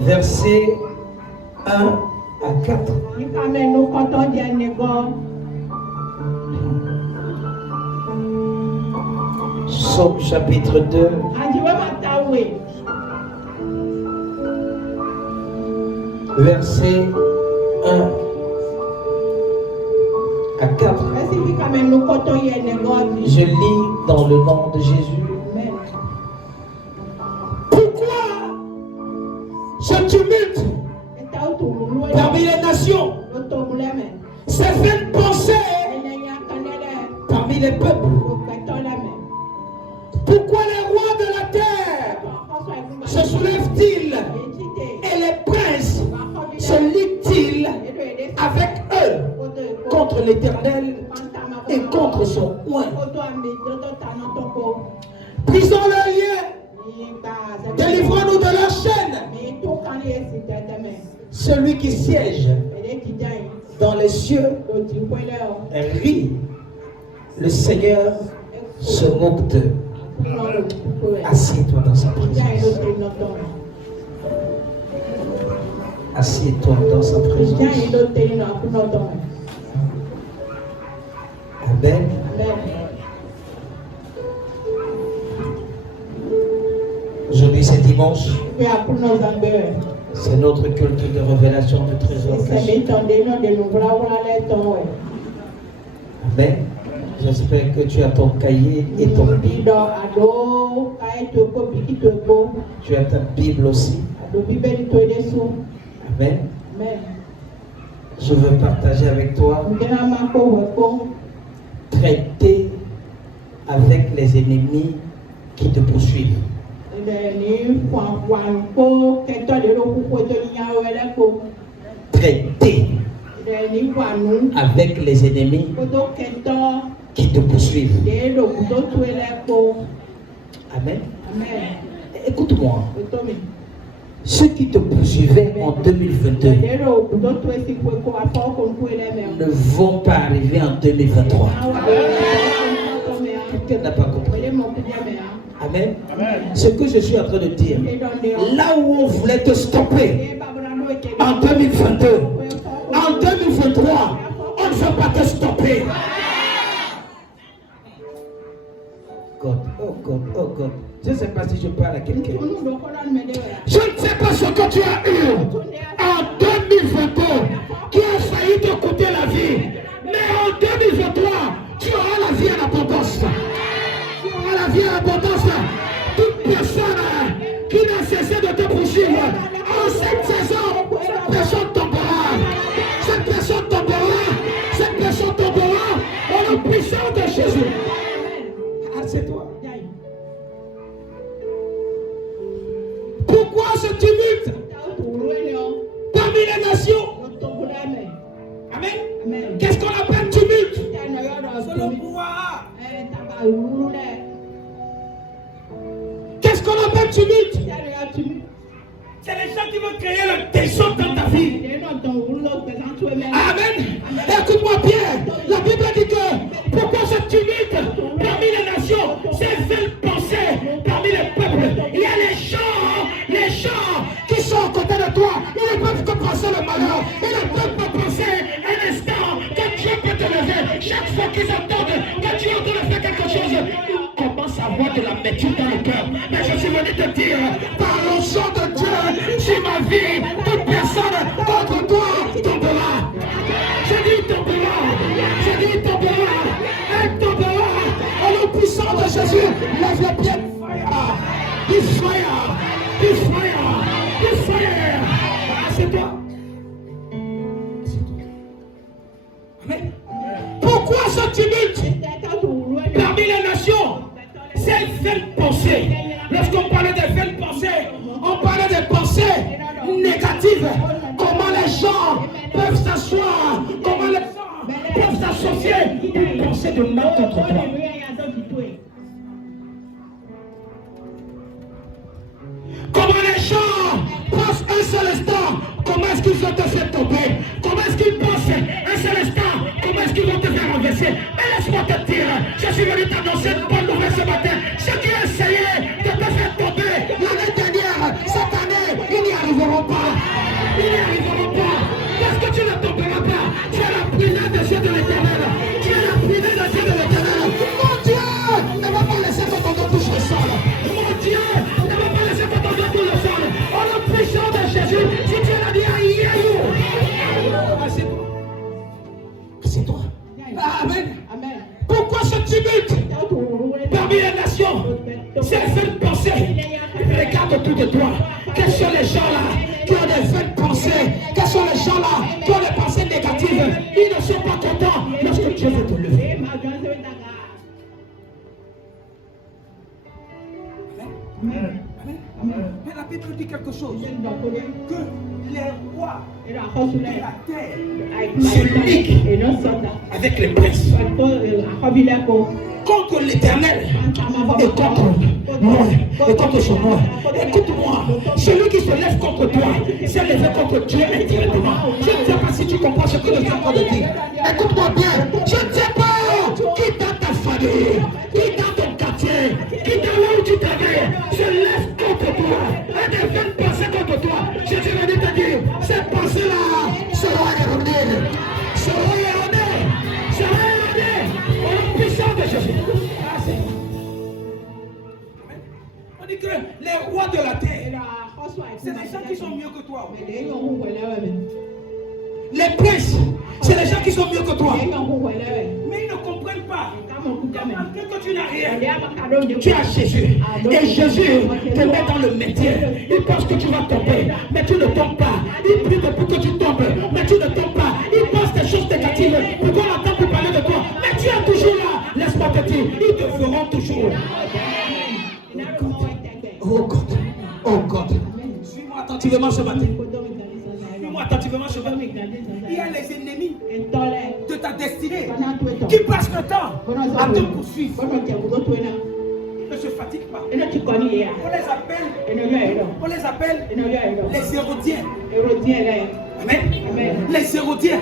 Versets 1 à 4. Psaume chapitre 2. Versets 1 à 4. Je lis dans le nom de Jésus. Pourquoi ce tumulte parmi les nations? Ces vaines pensées parmi les peuples? Pourquoi les rois de la terre se soulèvent-ils et les princes se liguent-ils avec eux contre l'Éternel et contre son oint? Brisons leurs liens, délivrons-nous de leurs chaînes. Celui qui siège dans les cieux rit, le Seigneur se moque d'eux. Assieds-toi dans sa présence. Assieds-toi dans sa présence. Amen. Aujourd'hui c'est dimanche. C'est notre culte de révélation de trésor caché. Amen. J'espère que tu as ton cahier et ton Bible. Tu as ta Bible aussi. Amen. Je veux partager avec toi. Traiter avec les ennemis qui te poursuivent. Traiter avec les ennemis qui te poursuivent. Amen. Écoute-moi. Ceux qui te poursuivaient en 2022 ne vont pas arriver en 2023. Quelqu'un n'a pas compris. Amen. Ce que je suis en train de dire, là où on voulait te stopper en 2022, en 2023, on ne veut pas te stopper. God, oh God, oh God. Je ne sais pas si je parle à quelqu'un. Je ne sais pas ce que tu as eu en 2022 qui a failli te coûter la vie. Mais en 2023, tu auras la vie en abondance. Tu auras la vie en abondance. Toute personne qui n'a cessé de te poursuivre, en cette saison, cette personne tombera. Cette personne tombera. Cette personne tombera au nom puissant de Jésus. Assieds-toi. Pourquoi ce tumulte parmi les nations? Amen. Qu'est-ce qu'on appelle tumulte? C'est le pouvoir. Qu'est-ce qu'on appelle tumulte? C'est les gens qui vont créer le désordre dans ta vie. Amen. Écoute-moi bien. La Bible dit que pourquoi ce tumulte parmi les nations, ces vaines pensées parmi les peuples? Il y a les gens qui sont à côté de toi. Ils ne peuvent que penser le malheur. Ils ne peuvent pas penser un instant que Dieu peut te lever. Chaque fois qu'ils entendent que Dieu est en train de faire quelque chose, ils commencent à avoir de l'amertume dans le cœur. Mais je suis venu te dire, par l'onction de Dieu, sur ma vie, toute personne contre toi tombera. Je dis tombera. Je dis tombera. Elle tombera. Au nom puissant de Jésus, lève les pieds. Fire. Assieds-toi. Amen. Pourquoi ce tumulte parmi les nations? Ces vaines pensées. Lorsqu'on parlait des vaines pensées, on parlait des pensées négatives. Comment les gens peuvent s'asseoir, comment les gens peuvent s'associer une pensée de mal contre toi. Comment les gens pensent un seul instant, comment est-ce qu'ils vont te faire tomber? Comment est-ce qu'ils pensent un seul instant, comment est-ce qu'ils vont te faire renverser? Mais laisse-moi te dire, je suis venu t'annoncer une bonne nouvelle ce matin. Ceux qui ont essayé de te faire tomber l'année dernière, autour de toi? Quels sont les gens-là qui ont des vaines pensées? Quels sont les gens-là qui ont des pensées négatives? Ils ne sont pas contents lorsque Dieu veut te lever. Amen. Mais la Bible dit quelque chose. Que les rois de la terre se liguent avec les princes contre l'Éternel et contre moi et contre son nom. Écoute-moi, celui qui se lève contre toi s'est levé contre Dieu indirectement. Je ne sais pas si tu comprends ce que je suis en train de dire. Écoute-moi bien, je ne sais pas qui dans ta famille, qui dans ton quartier, qui dans là où tu travailles, se lève contre toi, a des vaines pensées contre toi. Je suis venu te dire, ces pensées-là seront erronées, seront erronées, seront erronées au nom puissant de Jésus. On dit que les rois de la terre, c'est des gens qui sont mieux que toi. Les princes, c'est les gens qui sont mieux que toi. Mais ils ne comprennent pas. Que tu n'as rien. Tu as Jésus. Et Jésus te met dans le métier. Il pense que tu vas tomber, mais tu ne tombes pas. Il prie pour que tu tombes, mais tu ne tombes pas. Il pense des choses négatives pour qu'on entende pour parler de toi. Mais tu es toujours là. Laisse-moi te dire, ils te feront toujours. Oh God. Oh God. Suis-moi attentivement ce matin. Suis-moi attentivement ce matin. Il y a les ennemis de ta destinée qui passent le temps à te poursuivre. Ils ne se fatiguent pas. On les appelle les Hérodiens. Amen. Les Hérodiens.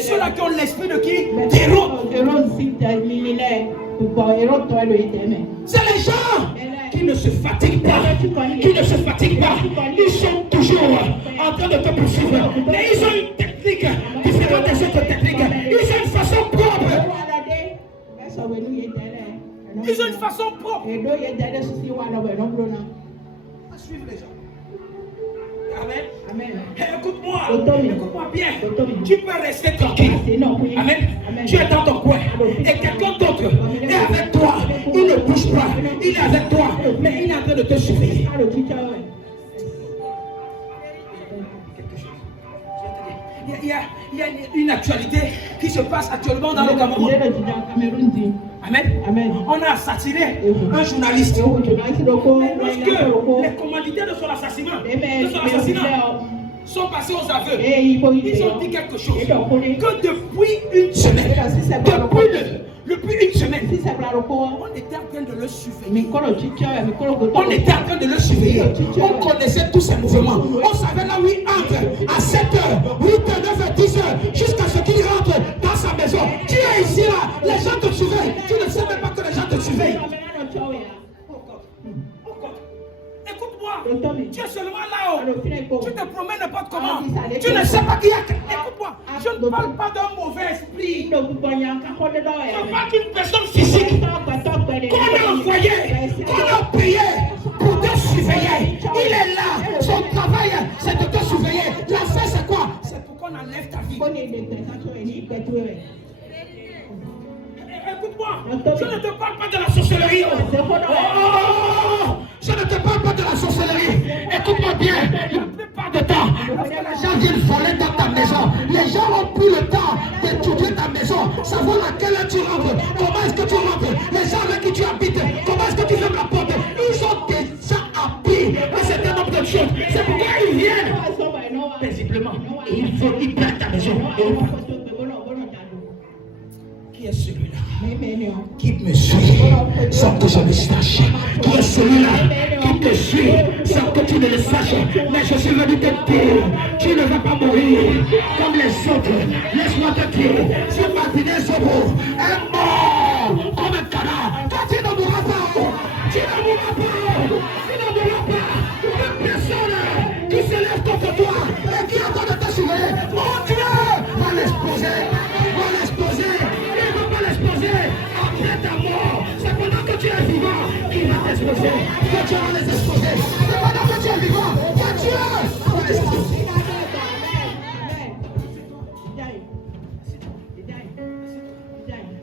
Ceux-là qui ont l'esprit de qui? D'Hérode. C'est les gens qui ne se fatiguent pas. Qui ne se fatiguent pas. Ils sont toujours en train de te poursuivre. Mais ils ont une technique différente des autres techniques. Ils ont une façon propre. Ils ont une façon propre à suivre les gens. Amen. Écoute-moi bien. Tu peux rester tranquille. Amen. Tu es dans ton coin. Et quelqu'un d'autre est avec toi. Il ne bouge pas. Il est avec toi. Mais il est en train de te surveiller. Il y a une actualité qui se passe actuellement dans le Cameroun. Amen. On a assassiné un journaliste. Mais lorsque les commanditaires de son assassinat sont passés aux aveux, ils ont dit quelque chose. Que depuis une semaine, depuis une semaine, on était en train de le surveiller. On était en train de le surveiller. On connaissait tous ses mouvements. On savait là où il entre à 7h, 8h, 9h, 10h, jusqu'à ce qu'il rentre dans sa maison. Tu es ici là, les gens te surveillent. Tu ne sais même pas que les gens te surveillent. Écoute-moi, tu es seulement là-haut. Tu te promènes n'importe comment. Tu ne sais pas qu'il y a. Écoute-moi, je ne parle pas d'un mauvais esprit. Je parle d'une personne physique qu'on a envoyée, qu'on a payée pour te surveiller. Il est là. Son travail, c'est de te surveiller. L'affaire, c'est quoi? C'est pour qu'on enlève ta vie. Écoute-moi, je ne te parle pas de la sorcellerie. Je ne te parle pas de la sorcellerie. Écoute-moi bien. La plupart du temps, lorsque les gens viennent voler dans ta maison, les gens ont pris le temps d'étudier ta maison, savoir laquelle tu rentres, comment est-ce que tu rentres, les gens avec qui tu habites, comment est-ce que tu fermes la porte. Ils ont déjà appris un certain nombre de choses. C'est pourquoi ils viennent paisiblement. Et ils prennent ta maison. Qui est celui-là qui me suit sans que je le sache? Qui est celui-là qui te suit sans que tu ne le saches? Mais je suis venu te dire, tu ne vas pas mourir comme les autres. Laisse-moi te dire, si Martinez Zobo est mort comme un canard, toi tu ne mourras pas. Tu ne mourras pas. Tu ne mourras pas. Une personne qui se lève contre toi et qui est en train de te surveiller, mon Dieu va l'exposer. Après ta mort, c'est pendant que tu es vivant qu'il va t'exposer. Que Dieu va les exposer. C'est pendant que tu es vivant que Dieu va les exposer.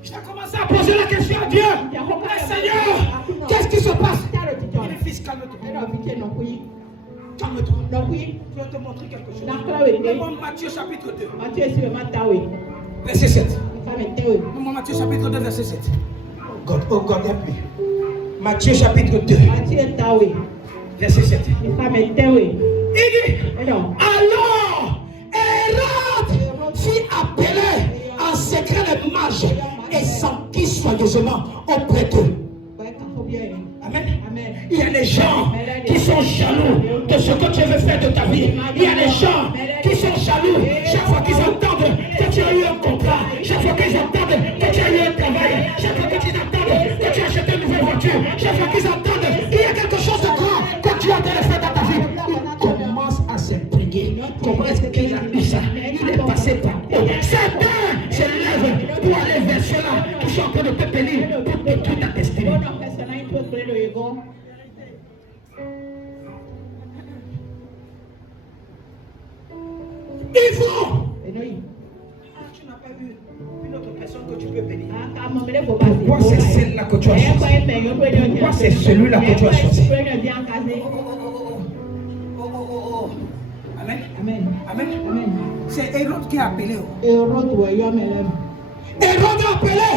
Je t'ai commencé à poser la question à Dieu. Mais Seigneur, qu'est-ce qui se passe? Mon fils, calme-toi. Calme-toi. Donc oui. Je vais te montrer quelque chose. Nakrawende. Maman, Matthieu chapitre 2. Matthieu sur Matawi. Verset 7. Famentewe. Maman, Matthieu chapitre 2, verset 7. God, oh God, help me. Matthieu chapitre 2. Matthieu Tawi. Verset 7. Famentewe. Il dit, Et non. alors, Hérode fit appeler en secret les mages et s'enquit soigneusement auprès d'eux. Amen. Amen. Il y a des gens qui sont jaloux de ce que tu veux faire de ta vie. Il y a des gens qui sont jaloux chaque fois qu'ils entendent que tu as eu un contrat, chaque fois qu'ils entendent que tu as eu un travail, chaque fois qu'ils entendent que tu as acheté une nouvelle voiture, chaque fois qu'ils entendent qu'il y a quelque chose de grand que tu as de faire dans ta vie. Ils commencent à s'imprégner. Comment est-ce qu'il a eu ça? Il est passé par eux. Certains se lèvent pour aller vers ceux-là qui sont en train de te pénir pour détruire ta destinée. Ils vont. Tu n'as pas vu une autre personne que tu peux bénir. Pourquoi c'est celle-là que tu as choisi? Pourquoi c'est celui-là que tu as choisi? Amen. Amen. Amen. Amen. C'est Hérode qui a appelé. Hérode a appelé.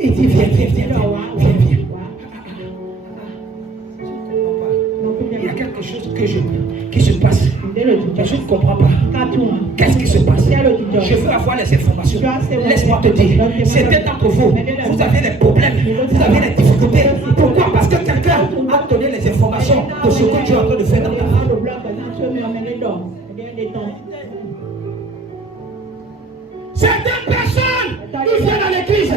Il dit viens. Il y a quelque chose qui se passe. Je ne comprends pas. Qu'est-ce qui se passe? Je veux avoir les informations. Laisse-moi te dire. Certains d'entre vous, vous avez des problèmes, vous avez des difficultés. Pourquoi? Parce que quelqu'un a donné les informations de ce que tu es en train de faire dans ta vie. Certaines personnes, ils viennent à l'église,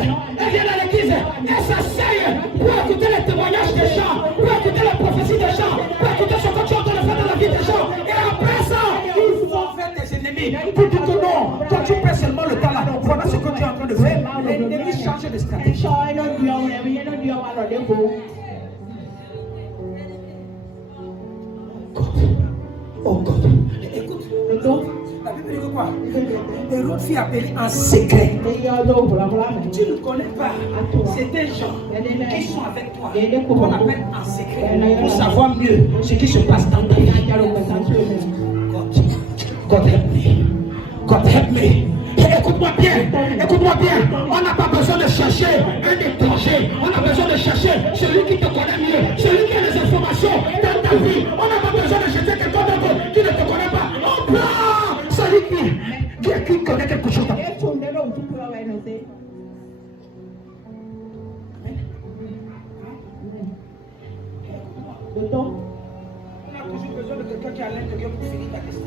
elles s'asseyent pour écouter les témoignages des gens, pour écouter les prophéties des gens, pour écouter ce que tu es en train de faire dans la vie des gens. Et après ça, ils vont faire des ennemis pour dire que non, toi tu perds seulement le temps là. Voilà ce que tu es en train de faire. L'ennemi change de stratégie. Oh God. Écoute. La Bible dit quoi? Hérode fit appeler en secret. Tu ne connais pas. C'est des gens qui sont avec toi, qu'on appelle en secret, pour savoir mieux ce qui se passe dans ta vie. God help me. God help me. Écoute-moi bien, on n'a pas besoin de chercher un étranger, on a besoin de chercher celui qui te connaît mieux, celui qui a les informations dans ta vie. On n'a pas besoin de chercher quelqu'un d'autre qui ne te connaît pas. On prend celui qui connaît quelque chose. On a toujours besoin de quelqu'un qui a l'intérieur pour finir ta question.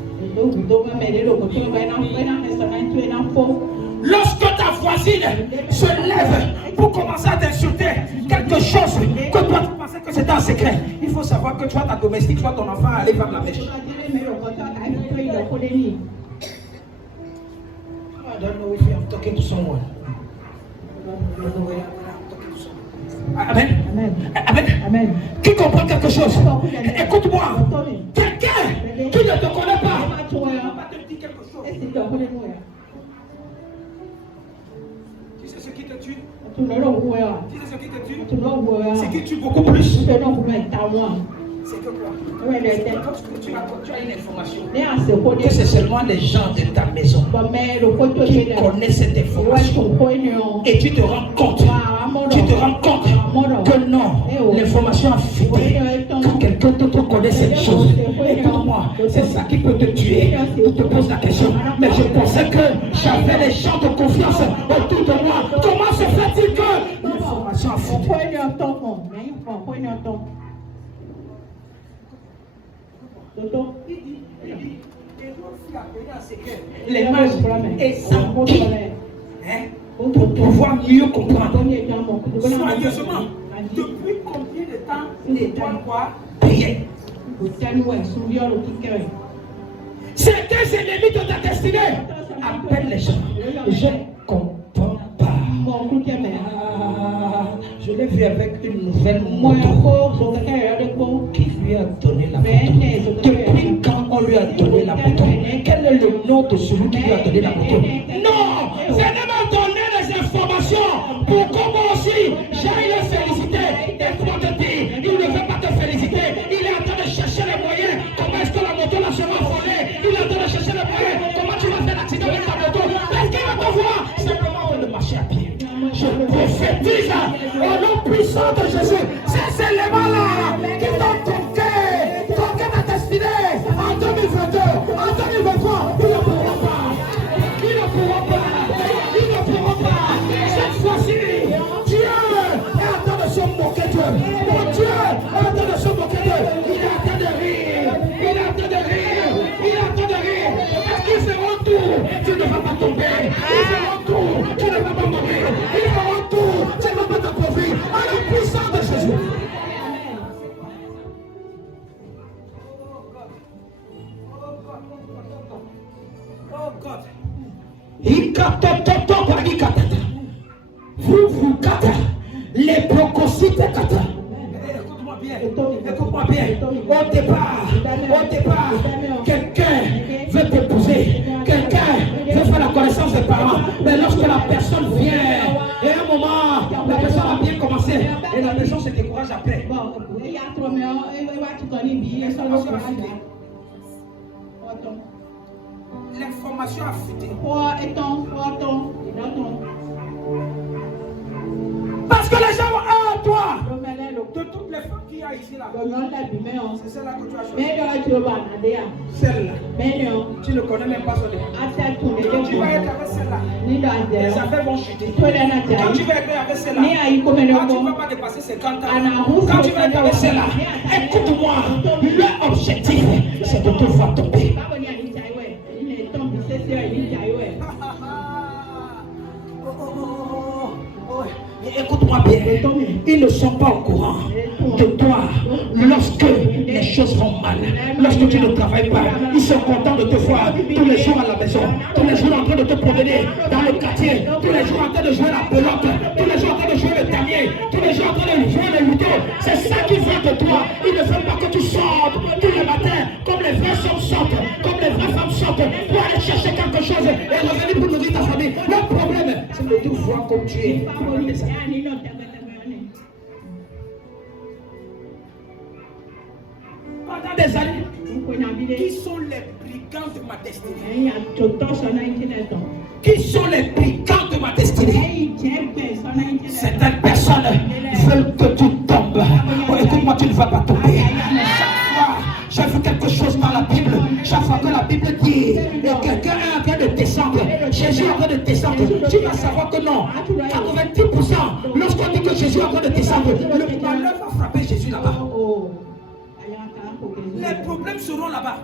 Lorsque ta voisine se lève pour commencer à t'insulter quelque chose que toi tu pensais que c'était un secret, il faut savoir que toi, ta domestique, soit ton enfant, aller vers la mèche. I don't know if I'm talking to someone. Amen. Amen. Amen. Qui comprend quelque chose? Écoute-moi. Quelqu'un qui ne te connaît pas va te dire quelque chose. Tu sais ce qui te tue? Tu sais ce qui te tue? Ce qui tue beaucoup plus. C'est que quoi? Lorsque tu as une information que c'est seulement les gens de ta maison qui connaissent cette information et tu te rends compte que non, l'information a fuité, que quelqu'un d'autre connaît cette chose. Écoute-moi, c'est ça qui peut te tuer. Je te pose la question, mais je pensais que j'avais les gens de confiance autour de moi. Comment se fait-il que l'information a fuité? Les mages et s'enquis pour pouvoir mieux comprendre. Soigneusement, depuis combien de temps l'étoile quoi priait? Certains ennemis de ta destinée appellent les gens. Je ne comprends pas. Je l'ai vu avec une nouvelle moto. Qui lui a donné la moto? Depuis quand on lui a donné la moto? Quel est le nom de celui qui lui a donné la moto? Non! Venez me donner les informations pour que moi aussi j'aille le féliciter. Et toi te dire, il ne veut pas te féliciter. Il est en train de chercher les moyens. Comment de Jésus, ces éléments-là qui t'ont tronqué ta destinée en 2022, en 2023, ils ne pourront pas. Ils ne pourront pas. Ils ne pourront pas. Cette fois-ci, Dieu est en train de se moquer d'eux. Mon Dieu est en train de se moquer d'eux. Il est en train de rire. Il est en train de rire. Il est en train de rire. Parce qu'ils feront tout. Tu ne vas pas tomber. Ils feront tout. Tu ne vas pas mourir. Ils feront tout. Tu ne vas pas t'appauvrir. En le puissant de Jésus. Oh God. Vous kata, les prococites kata. Écoute-moi bien, écoute-moi bien. Au départ, quelqu'un veut t'épouser, quelqu'un veut faire la connaissance des parents. Mais lorsque la personne vient, et à un moment, la personne a bien commencé, et la personne se décourage après. L'information a fuité. Parce que les gens ont à toi. De toutes les femmes qu'il y a ici là, c'est celle-là que tu as choisi. Celle-là, Tu ne connais même pas son nom. Quand tu vas être avec celle-là, les affaires vont chuter. Quand tu vas être avec celle-là, quand tu ne vas pas dépasser 50 ans, quand tu vas être avec celle-là, écoute-moi, leur objectif, c'est de te voir tomber. Écoute-moi bien, ils ne sont pas au courant de toi lorsque les choses vont mal, lorsque tu ne travailles pas. Ils sont contents de te voir tous les jours à la maison, tous les jours en train de te promener dans le quartier, tous les jours en train de jouer la pelote, tous les jours en train de jouer le damier, tous les jours en train de jouer le ludo. C'est ça qu'ils veulent de toi. Ils ne veulent pas que tu sortes tous les matins comme les vrais hommes sortent, comme les vraies femmes sortent pour aller chercher quelque chose et revenir pour nourrir ta famille. Le problème, c'est de te voir comme tu es. Pendant des années, qui sont les brigands de ma destinée? qui sont les brigands de ma destinée? Certaines personnes veulent que tu tombes. Oh, écoute-moi, tu ne vas pas tomber. Chaque fois, j'ai vu quelque chose dans la Bible. Chaque fois que la Bible dit que quelqu'un est en train de descendre, Jésus est en train de descendre, tu vas savoir que non. 90%, lorsqu'on dit que Jésus est en train de descendre, le malheur va frapper Jésus là-bas. Les problèmes seront là-bas.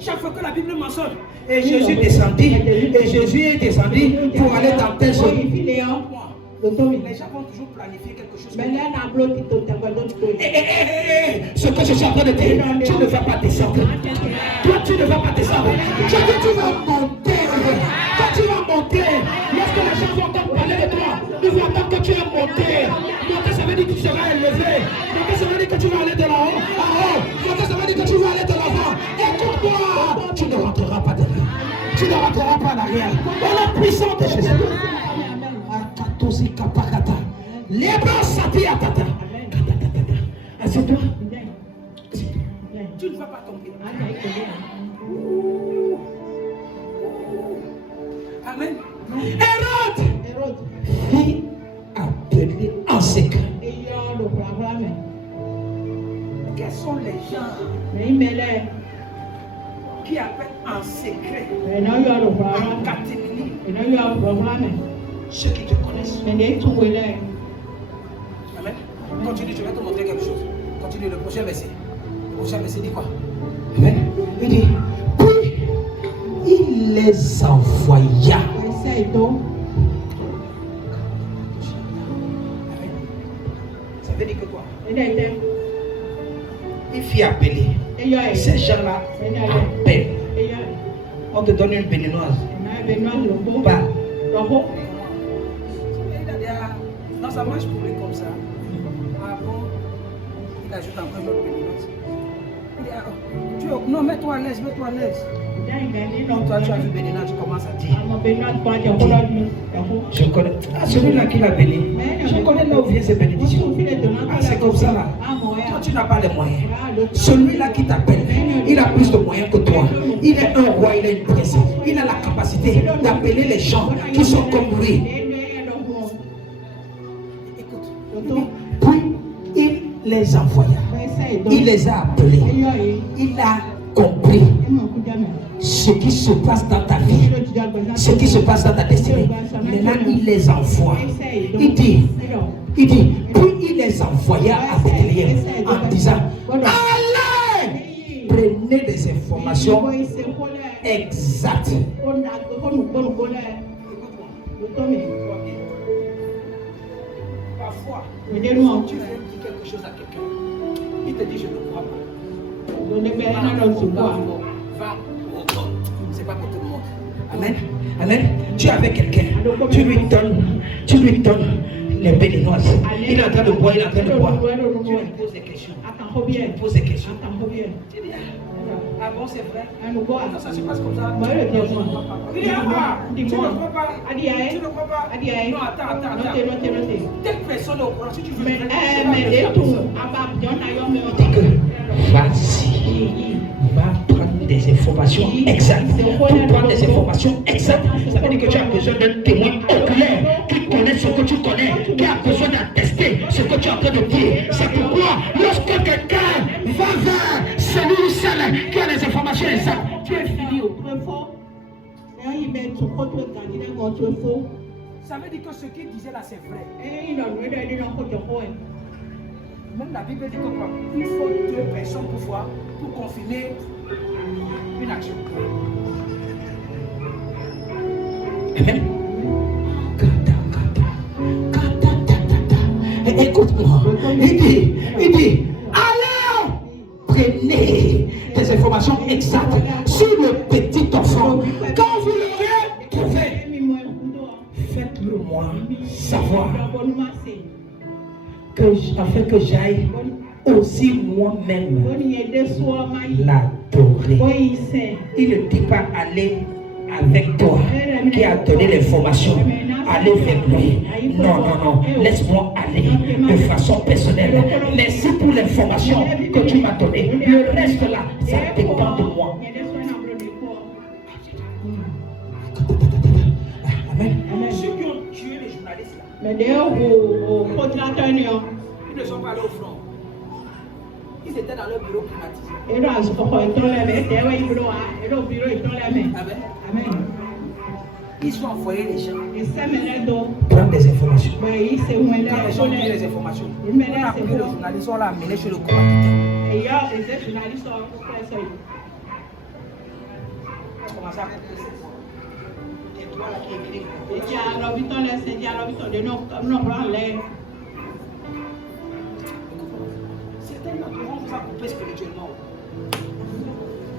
Chaque fois que la Bible mentionne, Et Jésus descendit, et Jésus est descendu pour aller dans tel zone. les gens vont toujours planifier quelque chose. Ce que je suis en train de dire, tu ne vas pas descendre. Toi, tu ne vas pas descendre. Je dis, tu vas monter. Quand tu vas monter, lorsque les gens vont entendre parler de toi, ils vont entendre que tu es monté. Donc ça veut dire que tu seras élevé. Donc ça veut dire que tu vas aller de là-haut à haut. Donc ça veut dire que tu vas aller de l'avant. Écoute-moi, tu ne rentreras pas derrière. Tu ne rentreras pas en arrière. Dans la puissance de Jésus. Assieds-toi. Tu ne vas pas tomber. Amen. Hérode fit appeler en secret. Quels sont les gens qui appellent en secret, en catégorie, Ceux qui te connaissent. Amen. Continue, je vais te montrer quelque chose. Continue le prochain verset. Le prochain verset dit quoi? Amen. Il dit, puis il les envoya. Ça veut dire que quoi? Il fit appeler. Ces gens-là appellent. On te donne une béninoise. Pas. Non, ça marche pour lui comme ça. Après, il ajoute encore une autre béninoise. Il dit, non, mets-toi à l'aise, mets-toi à l'aise. Donc toi, tu as vu Bénina, tu commences à dire. Je connais. Ah, celui-là qui l'a béni. Je connais là où vient ces bénédictions. Ah, c'est comme ça là. Toi, tu n'as pas les moyens. Celui-là qui t'appelle, il a plus de moyens que toi. Il est un roi, il est une princesse. Il a la capacité d'appeler les gens qui sont comme lui. les envoya. Il les a appelés. Il a compris ce qui se passe dans ta vie, ce qui se passe dans ta destinée. Maintenant, il les envoie. Il dit, puis il les envoya à Bethléem en disant, allez, prenez des informations exactes. Parfois, tu viens dire quelque chose à quelqu'un, il te dit je ne crois pas. C'est pas pour tout le monde. Amen. Amen. Tu es avec quelqu'un, tu lui donnes les béninoises. Il est en train de boire, Tu lui poses des questions. Tu lui poses des questions. Tu dis, ah bon, c'est vrai? Non, ça se passe comme ça. Il dit, tu ne crois pas? Tu ne crois pas? Non, attends. Telle personne est au courant, si tu veux. Mais dis que, vas-y, va prendre des informations exactes. Pour prendre des informations exactes, ça veut dire que tu as besoin d'un témoin oculaire qui connaît ce que tu connais, qui a besoin d'attester ce que tu es en train de dire. C'est pourquoi, lorsque quelqu'un va vers celui ou celle qui a les informations exactes, tu es fini au très fort. Ça veut dire que ce qu'il disait là, c'est vrai. Même la Bible dit que quoi? Il faut 2 personnes pour confirmer une action. Amen. Écoute-moi. Il dit, allez, prenez des informations exactes sur le petit enfant. Quand vous l'aurez trouvé, faites-le moi savoir. Afin que j'aille aussi moi-même l'adorer. Il ne dit pas aller avec toi qui a donné l'information, aller vers lui. Non. Laisse-moi aller de façon personnelle. Merci pour l'information que tu m'as donnée. Le reste là, ça dépend de moi. Amen. Ceux qui ont tué les journalistes là, ils ne sont pas allés au front. Ils étaient dans leur bureau climatisé. Amen. Ils sont envoyés les gens. Prendre des informations. Quand ils ont pris les informations, on a pris le journaliste, on l'a amené chez le commanditaire. On commence à couper ses voix. Et toi là qui est venu on vous a coupé spirituellement.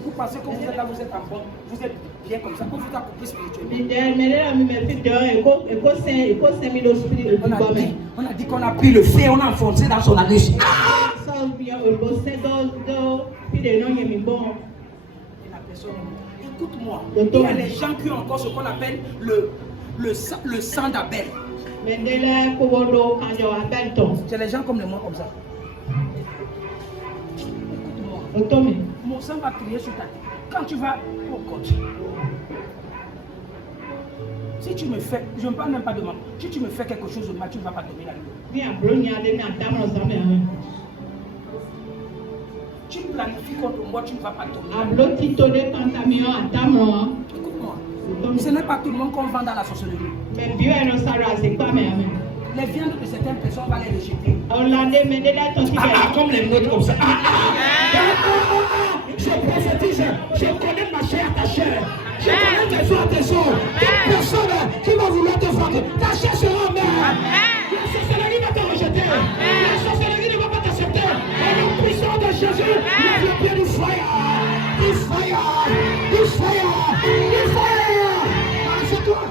Vous pensez que vous êtes là, vous êtes en bon, vous êtes bien comme ça, on vous a coupé spirituellement. On a dit qu'on a pris le fer, on a enfoncé dans son anus. Écoute-moi, il y a les gens qui ont encore ce qu'on appelle le sang d'Abel. C'est les gens comme moi comme ça. Écoute-moi, mon sang va crier sur ta tête. Quand tu vas au coach, si tu me fais, je ne parle même pas de moi, si tu me fais quelque chose de mal, tu ne vas pas dormir la nuit. Tu planifies contre moi, tu ne vas pas dormir. Écoute-moi, ce n'est pas tout le monde qu'on vend dans la sorcellerie. Les viandes de certaines personnes, on va les rejeter. Comme les nôtres comme ça. Je prophétise, je connais ma chair, ta chair. Je connais tes os, tes os. Toute personne qui va vouloir te vendre, ta chair sera en mer. La sorcellerie va te rejeter. La sorcellerie ne va pas t'accepter. Et le puissant de Jésus, lève le pied du fire. Du fire. Du fire. Du fire. C'est toi.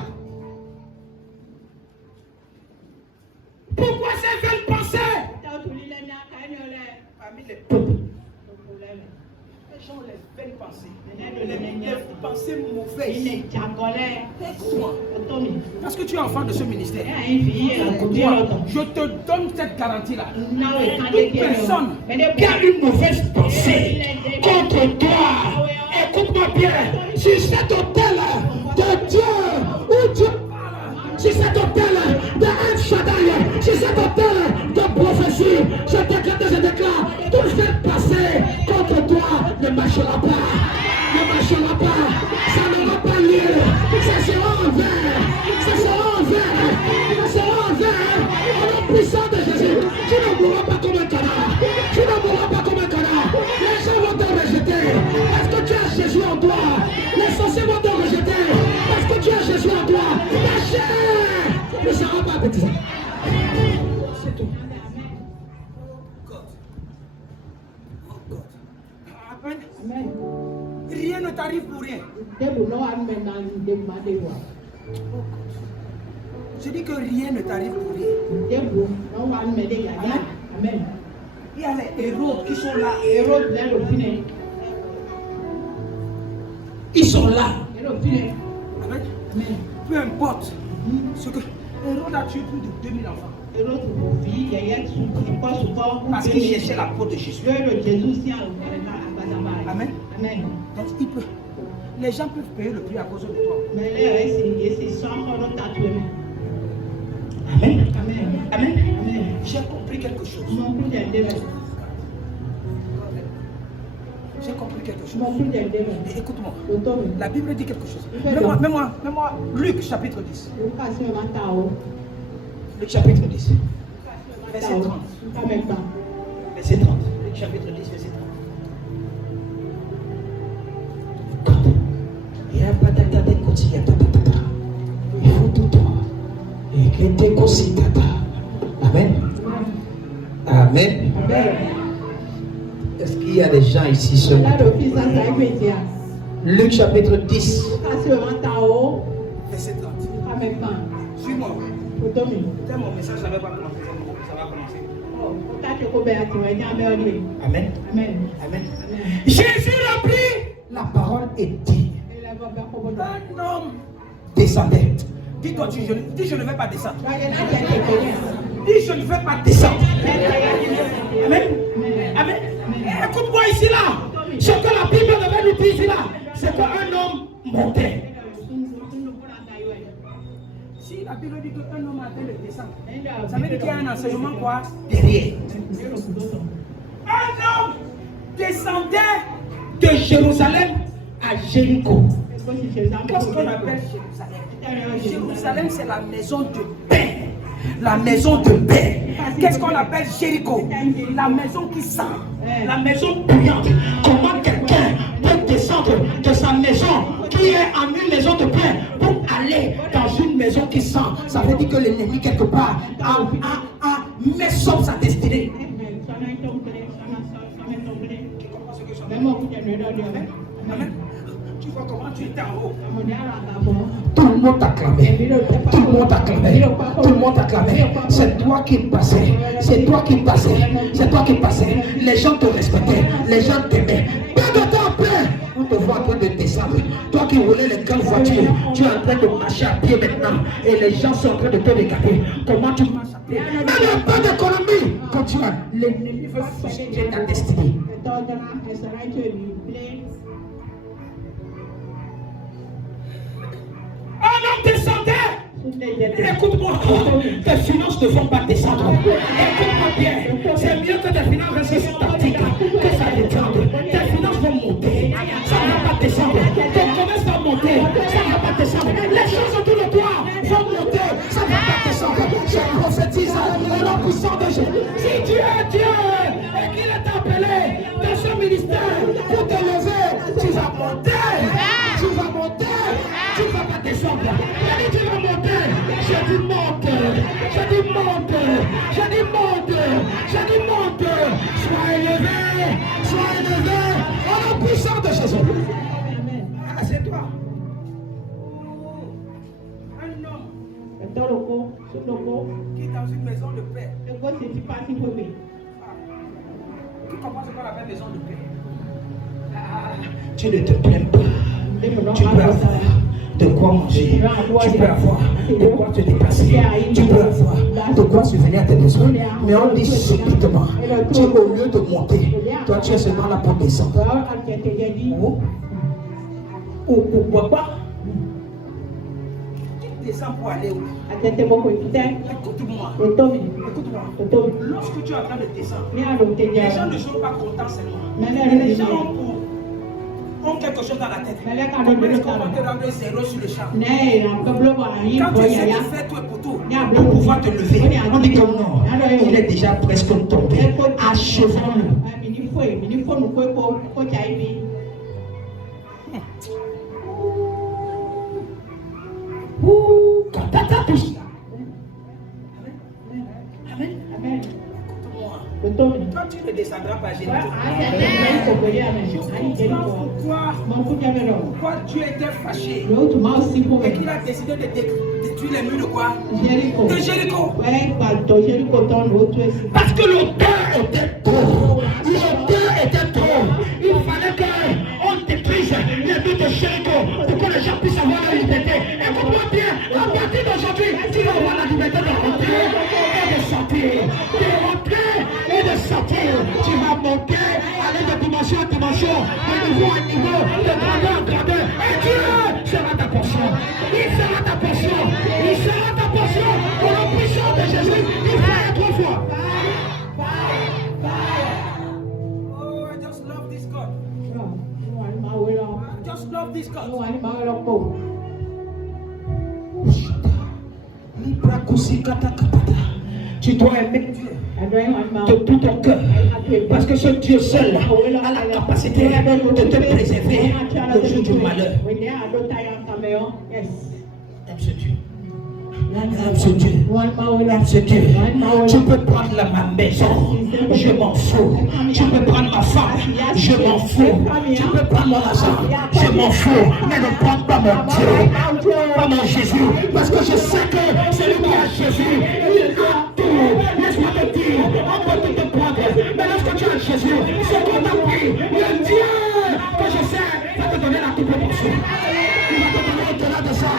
Pourquoi ces belles pensées? Parmi les peuples, les gens ont les belles pensées. Les pensées mauvaises. Parce que tu es enfant de ce ministère. Je te donne cette garantie-là. Toute personne qui a une mauvaise pensée contre toi, écoute-moi bien, sur cet hôtel de Dieu, où Dieu parle, sur cet hôtel de El Shaddai, sur cet hôtel de prophétie, je déclare, Amen. Rien ne t'arrive pour rien. Je dis que rien ne t'arrive pour rien. Amen. Il y a les héros qui sont là. Ils sont là. Amen. Peu importe ce que Hérode a tué plus de 2000 enfants. Parce qu'il cherchait la peau de Jésus. Amen. Donc il peut. Les gens peuvent payer le prix à cause de toi. Amen. Amen. J'ai compris quelque chose. J'ai compris quelque chose. Et écoute-moi. La Bible dit quelque chose. Mets-moi Luc chapitre 10. Luc chapitre 10. Verset 30. Verset 30. Luc chapitre 10, verset 30. Il n'y a pas d'attente de quotidien. Il faut tout toi. Et que t'es aussi tata. Amen. Amen. Est-ce qu'il y a des gens ici ce matin? Luc chapitre 10. Verset 30. Suis-moi. C'est mon message, ça va commencer. Amen. Amen. Jésus l'a pris. La parole est dit. Un homme descendait. Dis-toi, dis je ne vais pas descendre. Dis je ne vais pas descendre. Amen. Amen. Écoute-moi ici là. Ce que la Bible devait nous dire ici là, c'est qu'un homme montait. Si la Bible dit qu'un homme a de descendre, ça veut dire qu'il y a un enseignement quoi derrière. Un homme descendait de Jérusalem à Jéricho. Qu'est-ce qu'on appelle Jérusalem? Jérusalem, c'est la maison de paix. La maison de paix. Qu'est-ce qu'on appelle Jéricho? La maison qui sent. La maison bruyante. Comment quelqu'un peut descendre de sa maison qui est en une maison de paix pour aller dans une maison qui sent? Ça veut dire que l'ennemi quelque part a mis sur sa destinée. Amen. Tu vois comment tu étais en haut. Tout le monde t'acclamait. Tout le monde t'acclamait. Tout le monde t'acclamait. C'est toi qui passais. C'est toi qui passais. C'est toi qui passais. Les gens te respectaient. Les gens t'aimaient. Peu de temps après, on te voit en train de descendre. Toi qui roulais les grandes voitures, tu es en train de marcher à pied maintenant. Et les gens sont en train de te regarder. Comment tu marches à pied? Il n'y a pas d'économie. Quand tu as l'ennemi veut frustrer ta destinée. Un homme descendait. Écoute-moi, tes finances ne vont pas descendre. Écoute-moi bien, c'est mieux que tes finances restent statiques, que ça descende. Tes finances vont monter, ça ne va pas descendre. Ton commerce va monter, ça ne va pas descendre. Les choses autour de toi vont monter, ça ne va pas descendre. Je prophétise au nom puissant de Jésus. Si Dieu est Dieu et qu'il est appelé dans ce ministère pour te lever, tu vas monter. Tu vas monter. Tu ne vas pas descendre. J'ai dit tu vas monter. J'ai dit monte. J'ai dit monte. J'ai dit monte. J'ai dit monte. Sois élevé. Sois élevé. Au nom puissant de Jésus. Ah, c'est toi. Un homme qui est dans une maison de paix. Qui comprend ce qu'on appelle maison de paix? Tu ne te plains pas. Tu peux avoir de quoi manger, tu peux avoir de quoi te dépasser, tu peux avoir de quoi subvenir à tes besoins. Mais on dit subitement, tu es au lieu de monter, toi tu es seulement là pour descendre. Ou pourquoi tu descends pour aller où? Écoute-moi. Lorsque tu es en train de descendre, les gens ne sont pas contents seulement. Les gens ont quelque chose dans la tête. Comment te rendre zéro sur le champ? Quand tu essaies de faire tout et pour tout, pour pouvoir te lever, on dit que non, il est déjà presque tombé. Achevons-le. Quand tu touches là. Amen. Toi, tu ne descendras pas Jéricho. Pourquoi Dieu était fâché et qu'il a décidé de détruire les murs de quoi? De Jéricho. Parce que l'odeur était trop. L'odeur était trop. Il fallait qu'on détruise les murs de Jéricho pour que les gens puissent avoir la liberté. Écoute-moi bien, à partir d'aujourd'hui, tu vas avoir la liberté de rentrer et de sortir. De rentrer et de sortir. Tu vas monter, aller de dimension en dimension, de niveau en niveau, de grandeur en grandeur. Et Dieu sera ta portion. Il sera ta portion. Il sera ta portion. Pour la puissance de Jésus, il fera 3 fois. Oh, I just love this God. I just love this God. Tu dois aimer Dieu de tout ton cœur, parce que ce Dieu seul a la capacité de te préserver le jour du malheur. Aime ce Dieu. Aime ce Dieu. Aime ce Dieu. Tu peux prendre ma maison, je m'en fous. Tu peux prendre ma femme, je m'en fous. Tu peux prendre mon argent, je m'en fous. Mais ne prends pas mon Dieu, pas mon Jésus, parce que je sais que celui qui a Jésus, il a tout. Laisse-moi te dire, on peut tout te prendre, mais lorsque tu as Jésus, c'est qu'on t'a pris. Le Dieu que je sais va te donner la toute proportion. Il va te donner au-delà de ça.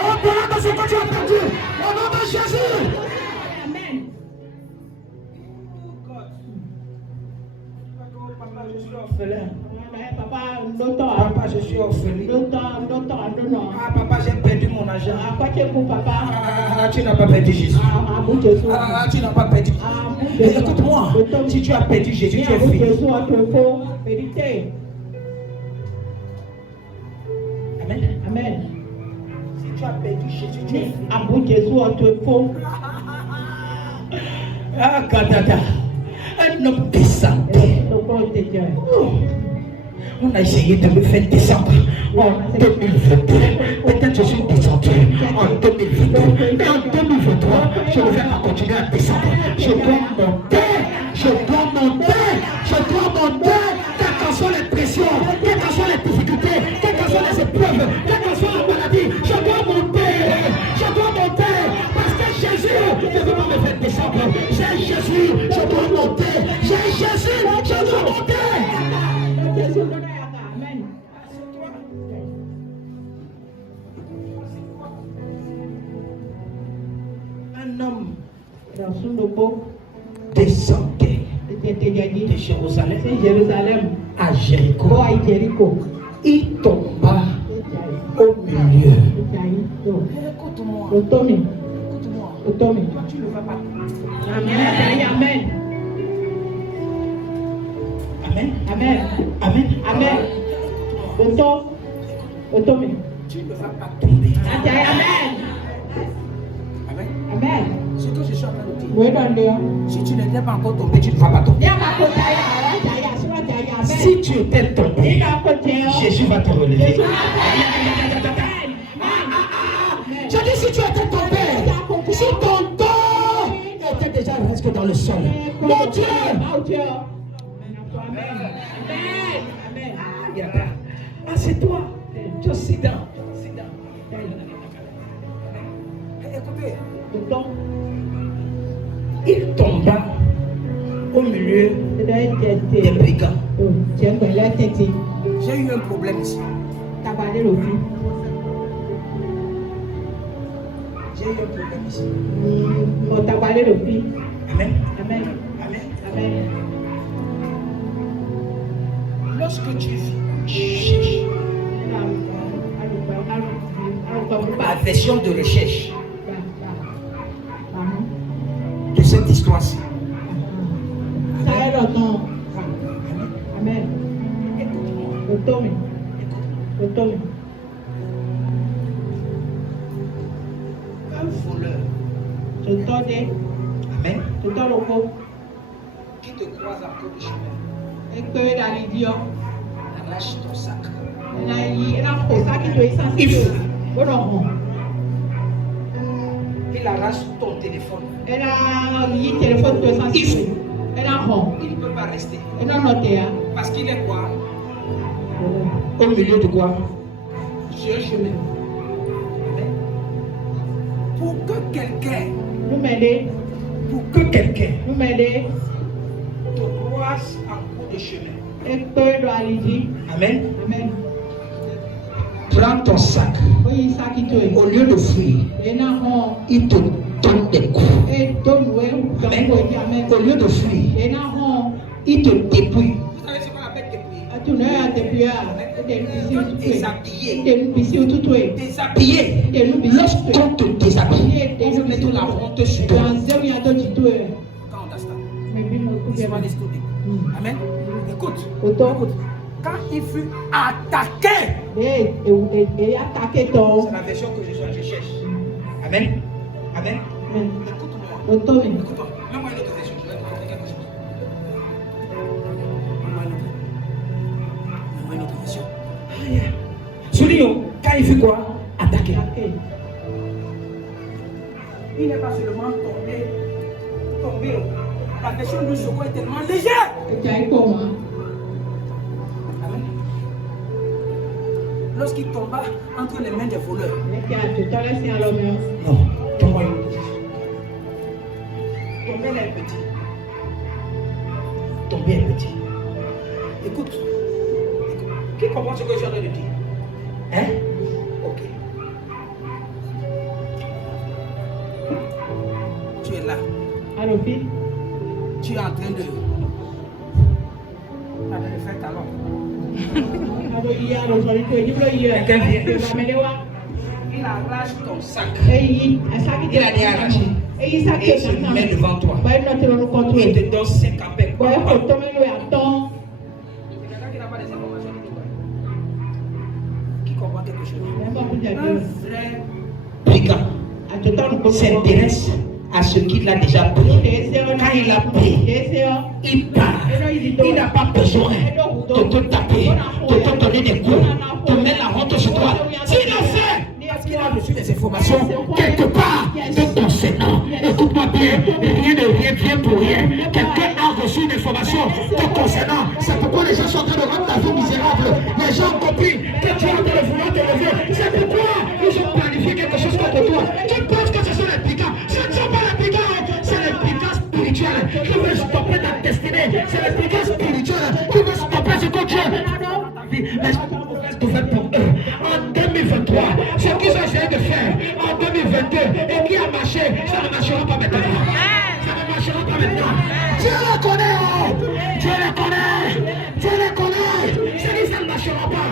Au-delà de ce que tu as perdu, au nom de Jésus. Amen. Papa, je suis orphelin. Papa, je suis orphelin. Ah, papa, j'ai perdu mon argent. Ah, tu n'as pas perdu Jésus. Ah, tu n'as pas perdu. Écoute-moi, si tu as perdu Jésus, tu es fini. Amen. Amen. Tu as perdu Jésus, tu es fini. Ah, Kadada, un homme descendait. On a essayé de me faire descendre en 2022. Peut-être je suis descendu en 2022. Mais en 2023, je vais continuer à descendre. Je dois monter. Je dois monter. Je dois monter. Quelles qu'en soient les pressions, quelles qu'en soient les difficultés, quelles qu'en soient les épreuves, quelle qu'en soit la maladie, je dois monter. Je dois monter. Parce que Jésus ne veut pas me faire descendre. J'ai Jésus, je dois monter. J'ai Jésus, je dois monter. Amen. Un homme descendait de Jérusalem à Jéricho. Il tomba au milieu. Écoute-moi. Toi, tu ne vas pas. Amen. Amen. Amen. Amen. Amen. Amen. Tu ne vas pas tomber. Amen. Amen. Amen. Ce que je suis en train de dire. Si tu n'étais pas encore tombé, tu ne vas pas tomber. Si tu étais tombé, Jésus va te relever. Je dis si tu étais tombé, si ton dos était déjà resté dans le sol. Mon Dieu. Assieds-toi. Just sit down. Sit down. Écoutez. Il tomba au milieu des brigands. J'ai eu un problème ici. J'ai eu un problème ici. Amen. Amen. Amen. Amen. Lorsque tu vis, la version de recherche de cette histoire-ci. Amen. Écoute-moi. Un voleur. Amen. Qui te croise en cours de chemin. Arrache ton sac. Il arrache ton téléphone. Il Il ne peut pas rester. Parce qu'il est quoi? Au milieu de quoi? Sur un chemin. Pour que quelqu'un te croise en bout de chemin. Amen. Prends ton sac. Au lieu de fuir, il te donne des coups. Amen. Au lieu de fuir, il te dépouille. Vous savez ce qu'on appelle dépouiller? Déshabiller. Lorsqu'on te déshabille, on vous met la honte sur toi. Amen. Écoute. Quand il fut attaqué, c'est la version que je cherche. Amen. Écoute-moi. Mets-moi une autre version. Je vais te montrer quelque chose. Mets-moi une autre version. Soulignons, quand il fut quoi? Attaqué. Il n'est pas seulement tombé. La version du secours est tellement légère. Amen. Lorsqu'il tomba entre les mains des voleurs. Non, tomba une petite. Tomber est petit. Tomber est petit. Écoute. Qui comprend ce que je suis en train de dire? Hein? Ok. Tu es là. Tu es en train de faire talon. Il arrache ton sac. Il a déjà arraché. Et il se met devant toi. Il te donne 5 avec. Qui comprend quelque chose? Un vrai brigand s'intéresse à ce qu'il a déjà pris. Quand il a pris, il part. Il n'a pas besoin de te taper, de te donner des coups, de mettre la honte sur toi. S'il le fait, parce qu'il a reçu des informations quelque part de ton Sénat. Écoute-moi bien, rien ne vient pour rien. Quelqu'un a reçu une information de ton Sénat. C'est pourquoi les gens sont en train de rendre ta vie misérable. Les gens ont compris que tu es en train de vouloir te lever. C'est pourquoi ils ont planifié quelque chose contre toi. Tu penses que ce sont les brigands. Ce ne sont pas les brigands, c'est les brigands spirituels qui veulent stopper ta destinée. C'est les brigands spirituels qui veulent stopper ce que tu as. Pour eux. En 2023, ce qu'ils ont essayé de faire en 2022 et qui a marché, ça ne marchera pas maintenant. Ça ne marchera pas maintenant. Dieu les connaît. Dieu les connaît. Dieu les connaît. C'est dit, ça ne marchera pas.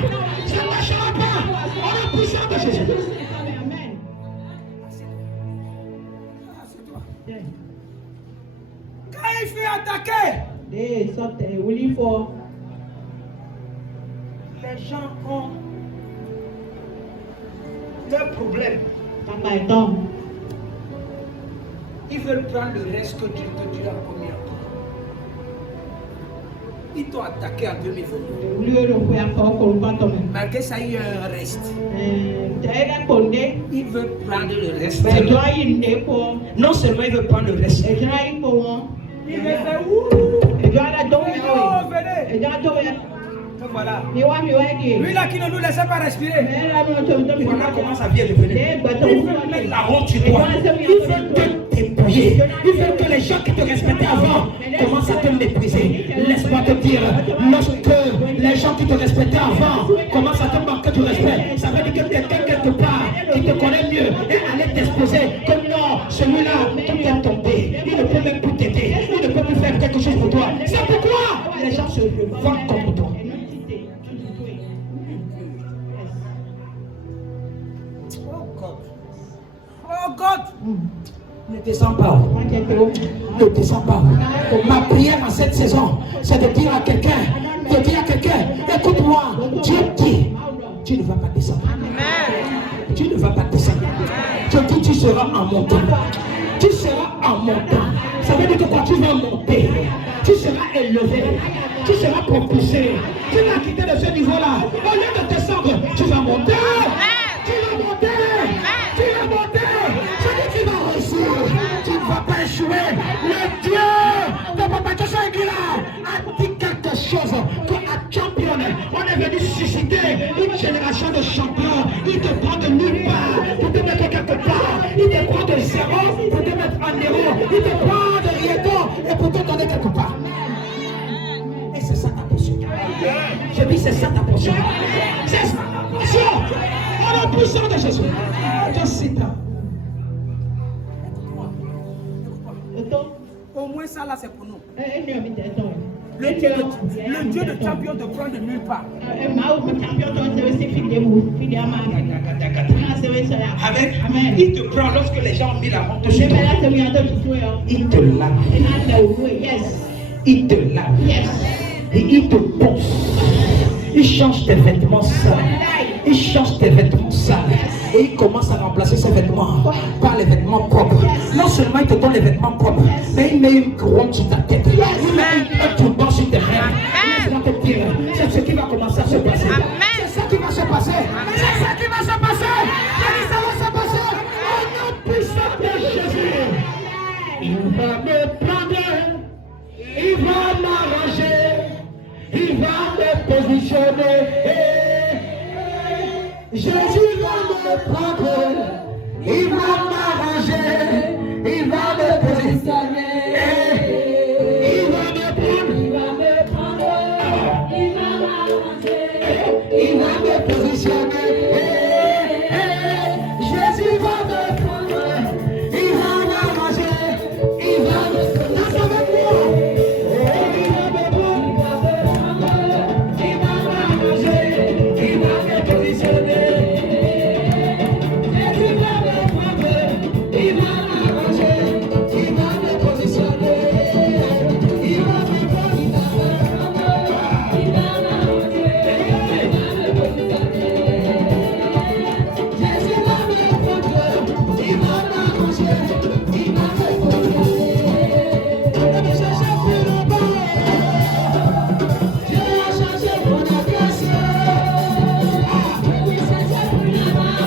Ça ne marchera pas. On a puissance de Jésus. Amen. Quand il fut attaqué, les gens ont leurs problèmes. Ils veulent prendre le reste que Dieu a promis à toi. Ils t'ont attaqué en 2022. Malgré ça, il y a un reste. Ils veulent prendre le reste. Non seulement ils veulent prendre le reste. Ils veulent faire ouh. Voilà. Lui là qui ne nous laissait pas respirer. Voilà comment ça vient de venir. Il veut mettre la honte sur toi. Il veut te dépouiller. Il veut que les gens qui te respectaient avant commencent à te mépriser. Laisse-moi te dire, lorsque les gens qui te respectaient avant commencent à te manquer de respect, ça veut dire que quelqu'un quelque part qui te connaît mieux est allé t'exposer comme non, celui-là, tout est tombé. Il ne peut même plus t'aider. Il ne peut plus faire quelque chose pour toi. C'est pourquoi les gens se vendent contre toi. Oh God, ne descends pas. Ne descends pas. Ma prière en cette saison, c'est de dire à quelqu'un, écoute-moi, Dieu dit, tu ne vas pas descendre. Tu ne vas pas descendre. Je dis, tu seras en montant. Tu seras en montant. Ça veut dire que quand tu vas monter, tu seras élevé. Tu seras propulsé. Tu vas quitter de ce niveau-là. Au lieu de descendre, tu vas monter. Tu vas monter. Tu vas monter. Je dis, tu vas réussir. Tu ne vas pas échouer. Le Dieu de Papa Joshua Je dis, c'est ça ta portion. C'est ça ta portion. Au nom puissant de Jésus. Just sit down. Au moins ça là c'est pour nous. Le Dieu de champion te prend de nulle part. Avec, il te prend lorsque les gens ont mis la honte sur toi. Il te lave. Il te lave. Et il te ponce. Il change tes vêtements sales. Il change tes vêtements sales. Et il commence à remplacer ses vêtements par les vêtements propres. Non seulement il te donne les vêtements propres, mais il met une couronne sur ta tête. Il met un turban sur tes mains. C'est ce qui va commencer à se passer. C'est ça qui va se passer. C'est ça qui va se passer. Ça va se passer. Au nom puissant de Jésus. Il va me prendre. Il va m'arranger. Il va me positionner. Jésus va me prendre. Il va m'arranger. Il va me positionner. Il va me prendre. Il va me prendre. Il va m'arranger. Il va me positionner. Jésus va me prendre. Il va m'arranger. Il va me danser avec moi. Il va me prendre. Il va m'arranger. Il va me positionner. Jésus va me prendre. Il va m'arranger. Il va me positionner. Il va me prendre. Il va me prendre. Il va m'arranger. Il va me positionner. Jésus va me prendre. Il va m'arranger. Il va me positionner. Ne me cherchez plus là-bas. Dieu a changé mon adresse. Ne me cherchez plus là-bas.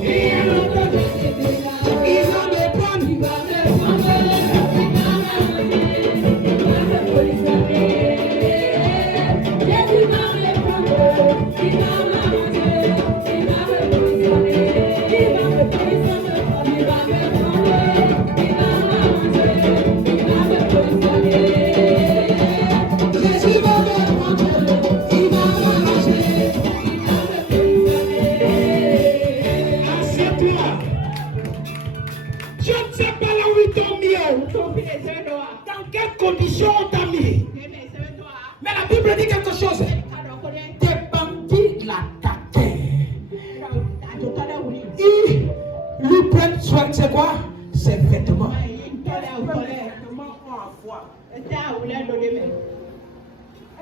Il y a longtemps j'ai bébé. Je ne sais pas là où ils t'ont mis. Dans quelles conditions on t'a mis. Mais la Bible dit quelque chose. Des bandits l'attaquaient. Ils lui prennent soin, c'est quoi? Ses vêtements.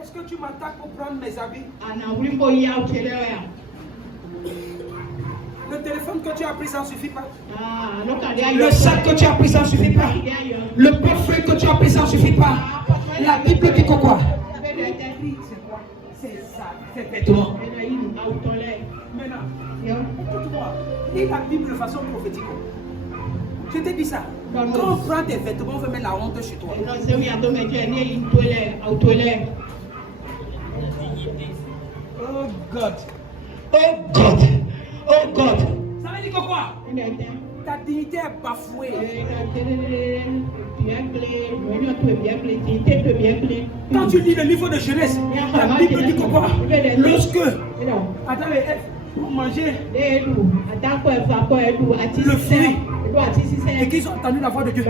Est-ce que tu m'attaques pour prendre mes habits? Le téléphone que tu as pris, ça ne suffit pas. Le sac que tu as pris, ça ne suffit pas. Le portefeuille que tu as pris, ça ne suffit pas. La Bible dit que quoi? C'est quoi? C'est ça, c'est Vêtements. Maintenant, écoute-moi, lis la Bible de façon prophétique. Je t'ai dit ça. Quand on prend tes vêtements, on veut mettre la honte chez toi. Oh God. Oh God. Oh God. Ça veut dire que quoi? Ta dignité est bafouée. Quand tu lis le livre de Genèse, la Bible dit que quoi? Lorsque Adam et Ève ont mangé le fruit et qu'ils ont entendu la voix de Dieu,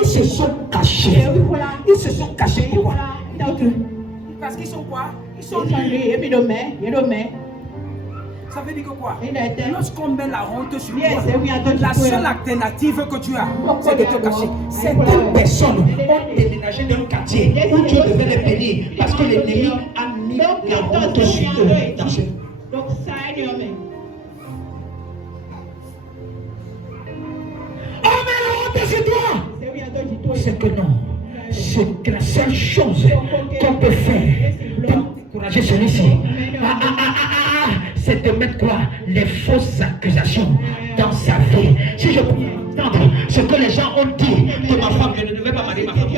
Ils se sont cachés. Ils se sont cachés pourquoi? parce qu'ils sont quoi? Ils sont nus. Ça veut dire que quoi? Lorsqu'on met la honte sur toi, la seule alternative que tu as, c'est de te cacher. Certaines personnes ont déménagé d'un quartier où Dieu devait les bénir parce que l'ennemi a mis la honte sur eux. c'est que non. C'est la seule chose qu'on peut faire pour décourager celui-ci. C'est de mettre quoi? Les fausses accusations dans sa vie. Si je pouvais entendre ce que les gens ont dit de ma femme, je ne devais pas marier ma femme.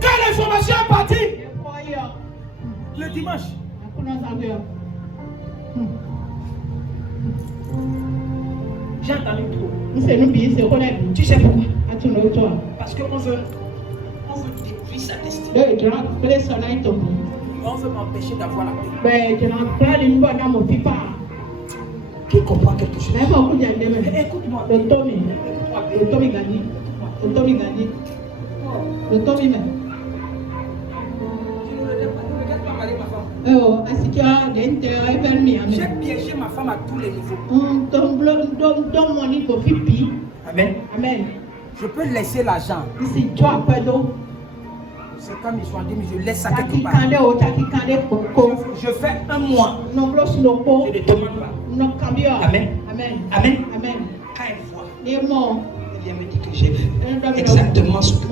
Quand l'information est partie, le dimanche, j'ai entendu trop. Tu sais pourquoi? Parce qu'on veut détruire sa destinée. On veut m'empêcher d'avoir la paix. Qui comprend quelque chose? Écoute-moi. J'ai piégé ma femme à tous les niveaux. Amen. Je peux laisser l'argent. C'est comme ils sont dit, mais je laisse ça quelque part. Je fais un mois. Je ne demande pas. Amen. Quand elle voit, elle vient me dire que j'ai vu exactement ce que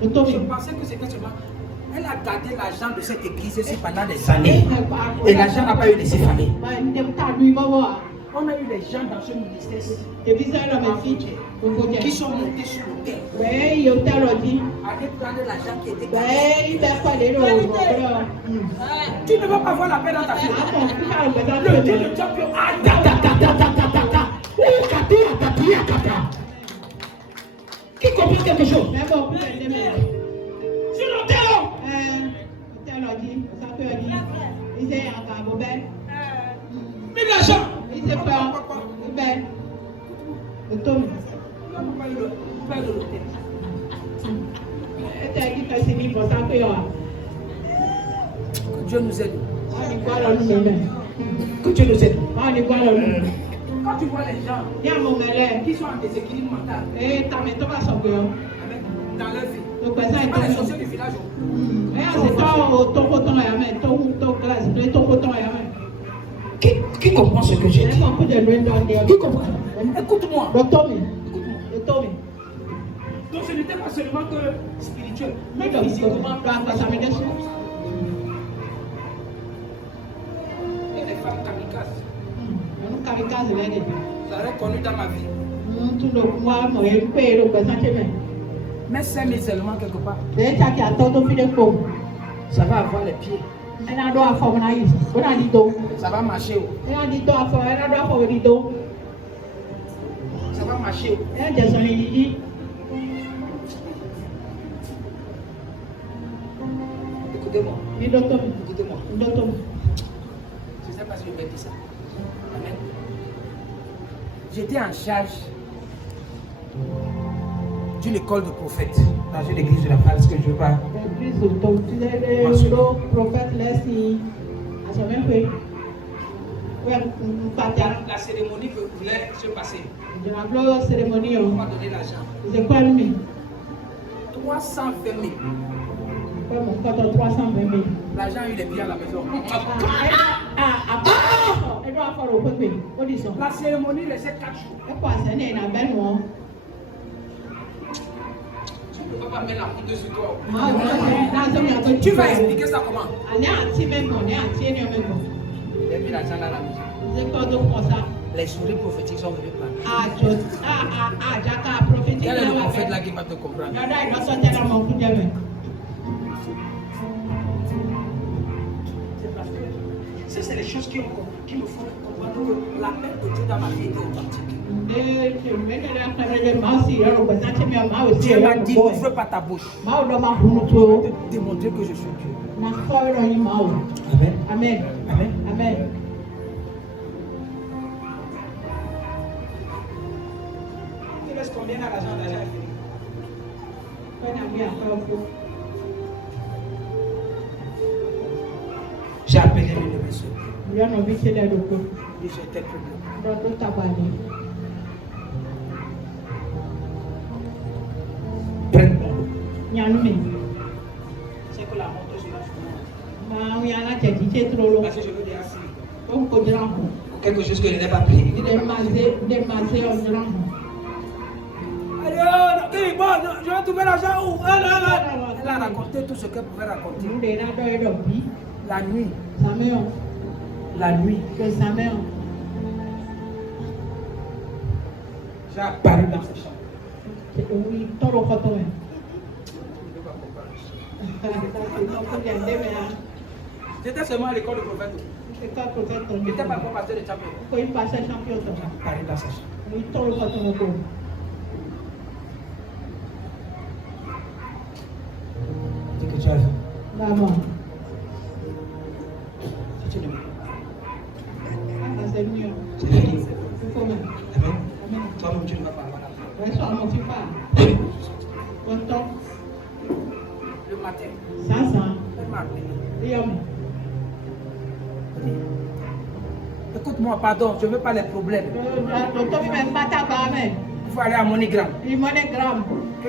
je pensais que c'était seulement. Elle a gardé l'argent de cette église ici pendant des années. Et l'argent n'a pas eu laissé faller. On a eu des gens dans ce ministère qui sont montés sur le terre. Allez prendre l'argent qui était gardé. Tu ne vas pas voir la paix dans ta vie. Le Dieu de Dieu. Qui comprend quelque chose? Sur le terrain. Mais l'argent. Que Dieu nous aide. Que Dieu nous aide. Quand tu vois les gens qui sont en déséquilibre mental dans leur vie, c'est pas les sorciers du village. Qui comprend ce que j'ai dit? Qui comprend? Écoute-moi. Donc ce n'était pas seulement que spirituel, mais physiquement. Et les femmes kamikazes. J'aurais connu dans ma vie. Mais 5 000 seulement quelque part. Ça va avoir les pieds. Ça va marcher. Ça va marcher. Écoutez-moi. Écoutez-moi. Je ne sais pas si je vais dire ça. Amen. J'étais en charge d'une école de prophètes dans une église de la France que je ne veux pas. La cérémonie voulait se passer. On m'a donné l'argent. 320 000. L'argent, il est bien à la maison. La cérémonie restait 4 jours. Tu ne peux pas mettre la poudre sur toi. Tu vas expliquer ça comment? Il a mis l'argent dans la maison. Les souris prophétiques sont venus prendre. Il y a le prophète là qui va te comprendre. C'est les choses qui me font comprendre que la paix de Dieu dans ma vie est authentique. Dieu m'a dit, n'ouvre pas ta bouche. Je vais te démontrer que je suis Dieu. Amen. Tu laisses combien à l'argent est fini. J'ai appelé mes messieurs. Et j'étais prévenu. Prête-moi. C'est que la moto sur la chemin. Parce que je veux dire assis. quelque chose que je n'ai pas pris. Allez, bon, je vais trouver l'argent où? Elle a raconté tout ce qu'elle pouvait raconter. La nuit. La nuit. J'ai apparu dans cette chambre. J'étais seulement à l'école de prophète. Je n'étais pas encore pasteur de champion. J'ai apparu dans cette chambre. C'est que tu as vu. Maman. Si tu ne veux. C'est fini. Amen. Amen. Toi-même, tu ne vas pas avoir la foi. Le matin, Ça. elle m'a appelé. Et homme. Écoute-moi, pardon, je ne veux pas les problèmes. Il faut aller à Monigramme. Qui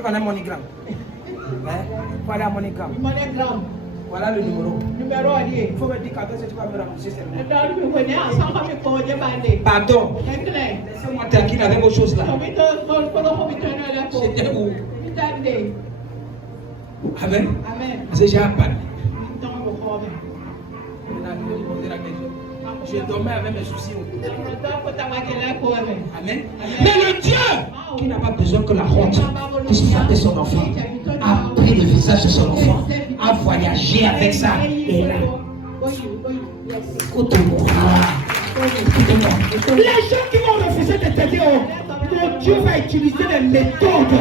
connaît Monigramme? Il faut aller à Monigramme. Voilà le numéro. Il faut me dire quand est-ce que tu vas me rembourser cette nuit. Pardon. Laissez-moi tranquille avec vos choses là. C'était où? Amen. Parce que j'ai apparu. Je dormais avec mes soucis. Amen. Mais le Dieu qui n'a pas besoin que la honte puisse frapper son enfant a pris le visage de son enfant, a voyagé avec ça et là. Écoute-moi. Les gens qui vont refuser de t'aider, mon Dieu va utiliser des méthodes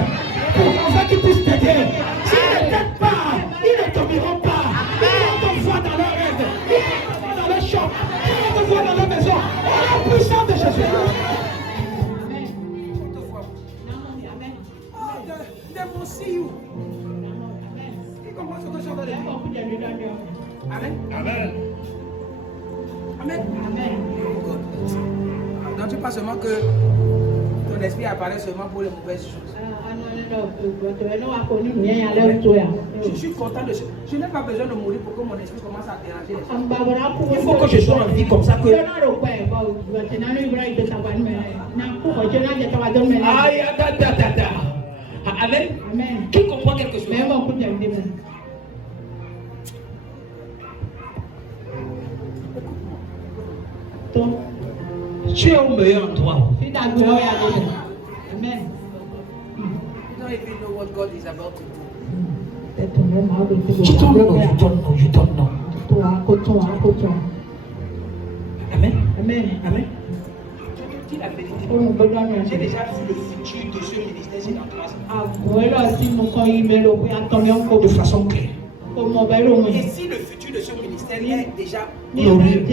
pour qu'ils puissent t'aider. S'ils ne t'aident pas, ils ne t'obéiront pas. Ils vont te voir dans leur rêve, ils vont te voir dans leur chambre, ils vont te voir dans leur maison. Au nom puissant de Jésus. Amen. Donc tu pas seulement que ton esprit apparaît seulement pour les mauvaises choses. Je suis content de ça. Je n'ai pas besoin de mourir pour que mon esprit commence à déranger les choses. Il faut que je sois en vie comme ça que. Aïe, Amen. Qui comprend quelque chose? Tu es au meilleur endroit. You don't even know what God is about to do. You don't know. Amen. Amen. Je te dis la vérité. J'ai déjà vu le futur de ce ministère c'est dans 3 ans. De façon claire. Et si le futur de ce ministère est déjà glorieux,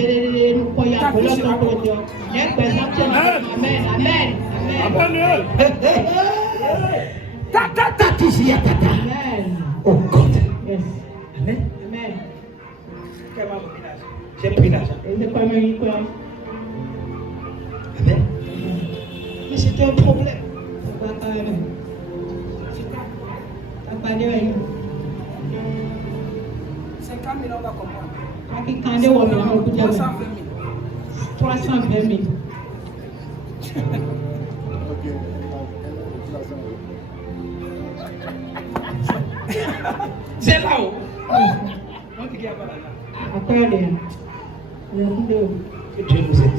oh God. Amen. J'ai pris l'argent. Amen. Mais c'était un problème. 50 000, on va comprendre. 320 000. C'est là-haut. On dit qu'il n'y a pas d'argent. Que Dieu nous aide.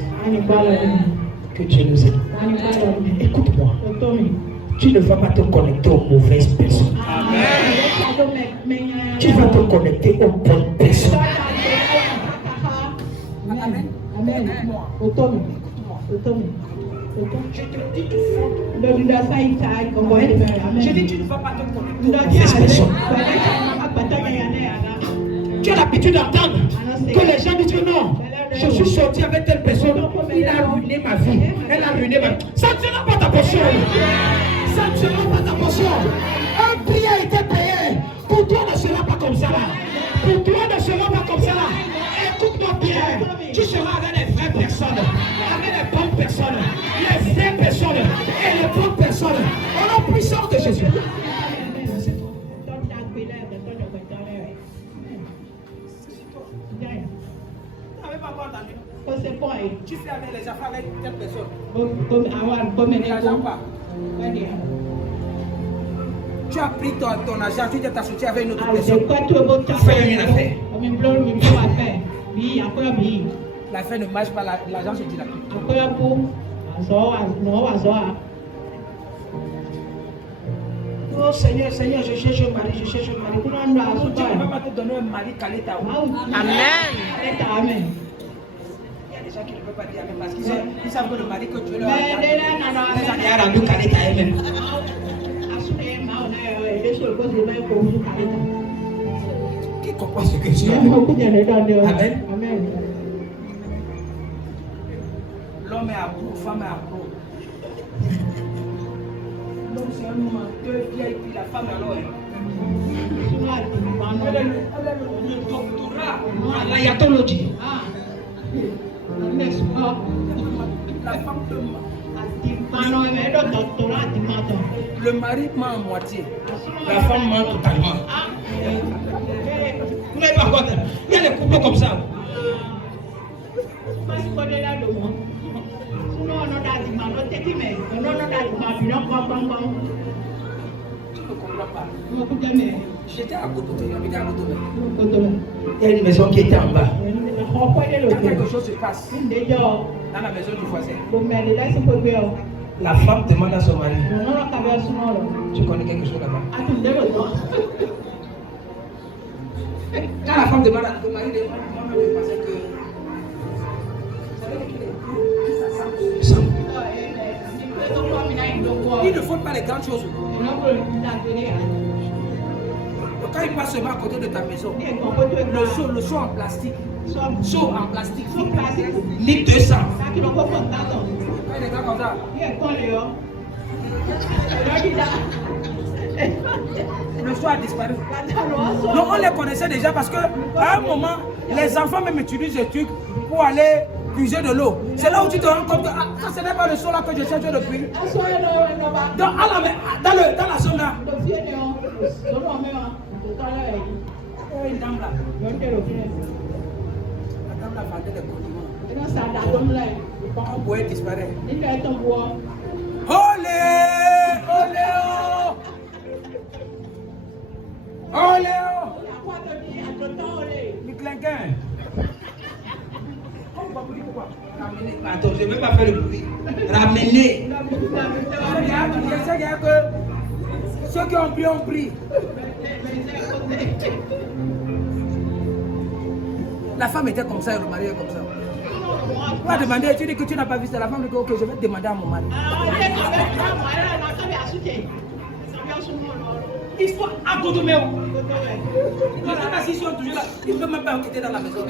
Que Dieu nous aide. Écoute-moi. Tu ne vas pas te connecter aux mauvaises personnes. Tu vas te connecter aux bonnes personnes. Amen. Je te dis tout fort. Je dis, tu ne vas pas te connecter. Tu as l'habitude d'entendre que les gens disent que non, je suis sorti avec telle personne, il a ruiné ma vie, elle a ruiné ma vie. Ça ne sera pas ta portion. Ça ne sera pas ta portion. Un prix a été payé. Pour toi ne sera pas comme ça là. Pour toi ne sera pas comme ça là. Écoute-moi bien. Tu seras avec les vraies personnes, avec les bonnes personnes, les vraies personnes et les bonnes personnes. Au nom puissant de Jésus. Tu fais avec les affaires L'argent pas. Tu as pris ton argent, tu t'es associé avec une autre personne. Tu fais rien à faire. L'affaire ne marche pas, l'argent se dilapide. Oh Seigneur, Seigneur, je cherche un mari, je cherche un mari. Dieu ne va pas te donner un mari calé ta roue. Amen. Il y a des gens qui ne peuvent pas dire Amen parce qu'ils savent que le mari que Dieu leur a rendu calé ta Amen. Qui comprend ce que tu as? Amen. L'homme est à bout, la femme est à bout. L'homme c'est un homme menteur, vieille, puis la femme alors elle a le doctorat en ayatologie. La femme te ment. Le mari ment à moitié. La femme ment totalement. Vous n'avez pas compris? Il y a des couples comme ça. J'étais à Cotonou, j'habitais à Cotonou. Il y a une maison qui était en bas. Quand quelque chose se passe dans la maison du voisin, la femme demande à son mari, tu connais quelque chose là-bas? Quand la femme demande à son mari, demande parce que il ne faut pas les grandes choses. Quand il passe seulement à côté de ta maison, le seau en plastique, seau en plastique, 1200. Quand il est grand comme ça, le seau a disparu. Donc on les connaissait déjà parce que à un moment, les enfants même utilisent ce truc pour aller puiser de l'eau. C'est là où tu te rends compte que ça ce n'est pas le seau là que je cherche depuis. Donc dans la zone là. Une dame là. La dame là vendait des condiments. On pouvait disparaître. Olé! Olé! Olé! Le clinquin. Attends, je ne vais pas faire le bruit. Ramenez. Je sais que ceux qui ont pris ont pris. La femme était comme ça et le mari est comme ça. On va demander, tu dis que tu n'as pas vu ça. La femme dit que ok, je vais demander à mon mari. Ils sont à Cotonou. Je ne sais pas s'ils sont toujours là. Ils ne peuvent même pas quitter dans la maison.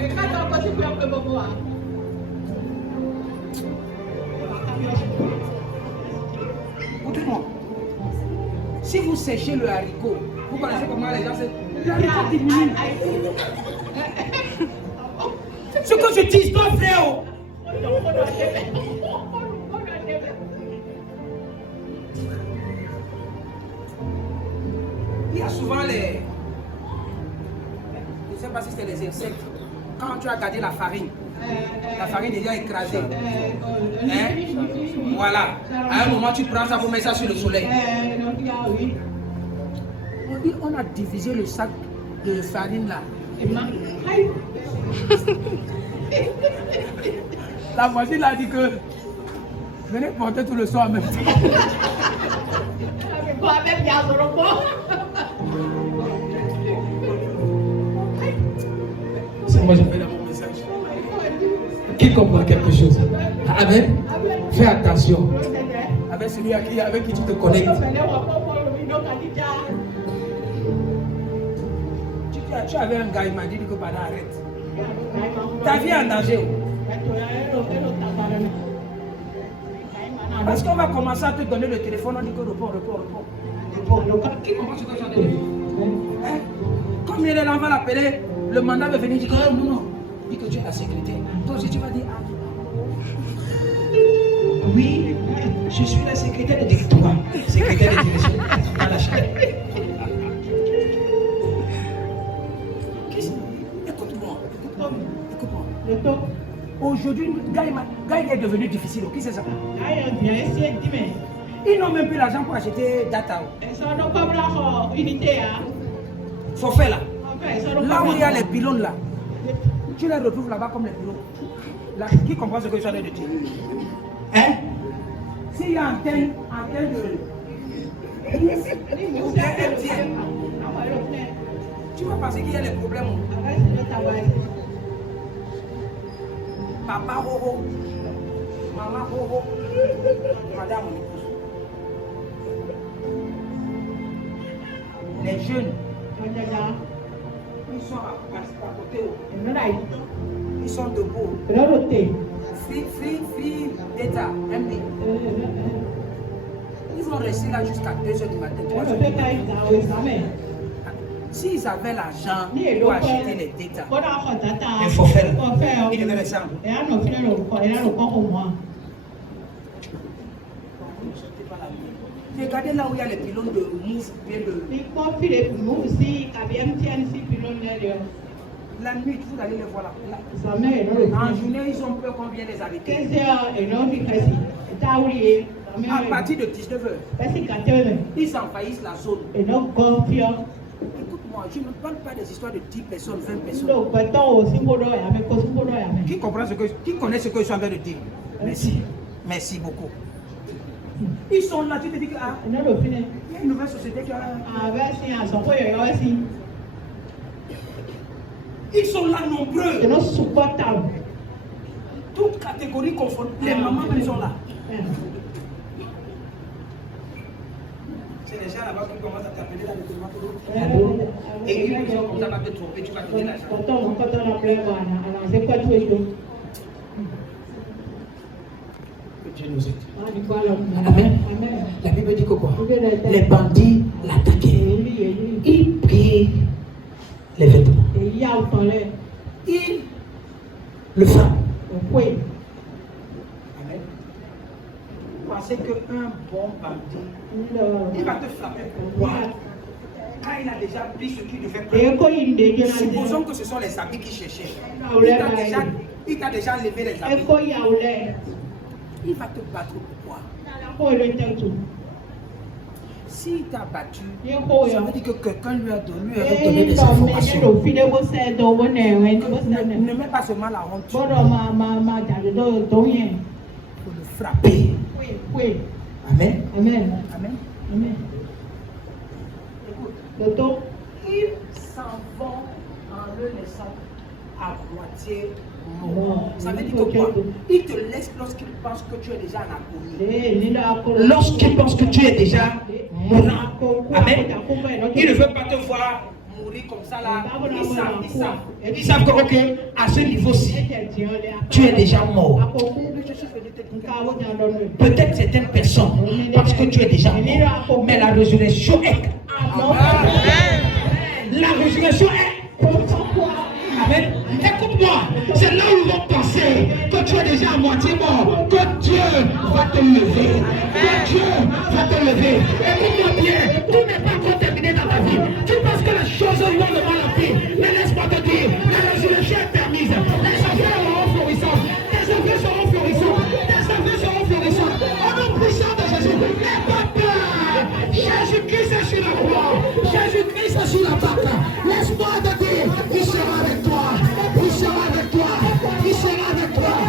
Écoutez-moi. Si vous séchez le haricot, vous connaissez comment les gens se... Le haricot diminue. Ce que je dis, toi frère. Il y a souvent les... Je ne sais pas si c'est les insectes. Quand tu as gardé la farine déjà écrasée. Hein? Voilà. À un moment, tu prends ça pour mettre ça sur le soleil. On a divisé le sac de farine là. La voisine a dit que venez porter tout le soir en même temps. C'est moi, je fais dans mon message. Qui comprend quelque chose? Amen. Fais attention avec celui avec qui tu te connectes. Tu avais un gars, il m'a dit que pardon, arrête. Ta vie est en danger. Parce qu'on va commencer à te donner le téléphone, on dit que repos. Qui comprend ce que j'en ai dit? Comme il est là, on va l'appeler, le mandat va venir dire que non. Dit que tu es la sécurité. Toi aussi, tu vas dire oui, je suis la secrétaire de directoire. Secrétaire de direction à la chaîne. Écoute-moi. aujourd'hui, gars il est devenu difficile. Qui c'est ça? Ils n'ont même plus l'argent pour acheter data. Forfait là. Là où il y a les pylônes là. Tu les retrouves là-bas comme les pylônes. Là, qui comprend ce que je suis en train de dire? Hein? S'il y a antenne de... Tu vas penser qu'il y a les problèmes. Papa Roro, Maman Roro, Madame épouse. Les jeunes, ils sont à côté. Ils sont debout. Free data, MB. Ils vont rester là jusqu'à 2h du matin, 3h du matin. S'ils avaient l'argent pour acheter les data, il faut faire. Ils devaient rester en regardez là où il y a les pylônes de mousse, la nuit, vous allez les voir là. En journée, ils ont peur qu'on vienne les arrêter. À partir de 19h, ils envahissent la zone. Écoute-moi, je ne parle pas des histoires de 10 personnes, 20 personnes. Qui connaît ce que je suis en train de dire? Merci. Merci beaucoup. Ils sont là, tu te dis que il y a une nouvelle société qui a... Ils sont là nombreux. Toutes catégories confondues. Les mamans, ils sont là. C'est les gens là-bas qui commencent à t'appeler là, et ils ont comme ça va te tromper, tu vas te donner l'argent. Que Dieu nous aide. Amen. La Bible dit que quoi? Les bandits l'attaquaient. Ils prirent les vêtements. Ils le frappent. Amen. Pensez qu'un bon bandit, il va te frapper pour voir. Quand il a déjà pris ce qu'il devait prendre, supposons que ce sont les habits qu'il cherchait. Il t'a déjà levé les habits. Il va te battre pourquoi? S'il t'a battu, ça veut dire que quelqu'un lui a donné des informations. Ne mets pas seulement la honte. Il faut le frapper. Amen. Amen. Écoute, ils s'en vont en le laissant à moitié mort. Ça veut dire que quoi? Ils te laissent lorsqu'ils pensent que tu es déjà en agonie. Lorsqu'ils pensent que tu es déjà mourant. Amen. Ils ne veulent pas te voir mourir comme ça là. Ils savent que ok, à ce niveau-ci, tu es déjà mort. Peut-être certaines personnes parce que tu es déjà mort. Mais la résurrection est. La résurrection est. Amen. Écoute-moi, c'est là où ils vont penser que tu es déjà à moitié mort, que Dieu va te lever, Écoute-moi bien, tout n'est pas encore terminé dans ta vie. Tu penses que les choses vont de mal en pire, mais laisse-moi te dire, la résurrection est permise, les affaires seront florissantes, tes affaires seront florissantes, au nom puissant de Jésus, n'aie pas peur, Jésus-Christ est sur la croix, Jésus-Christ est sur la barque, laisse-moi te dire, il sera avec toi.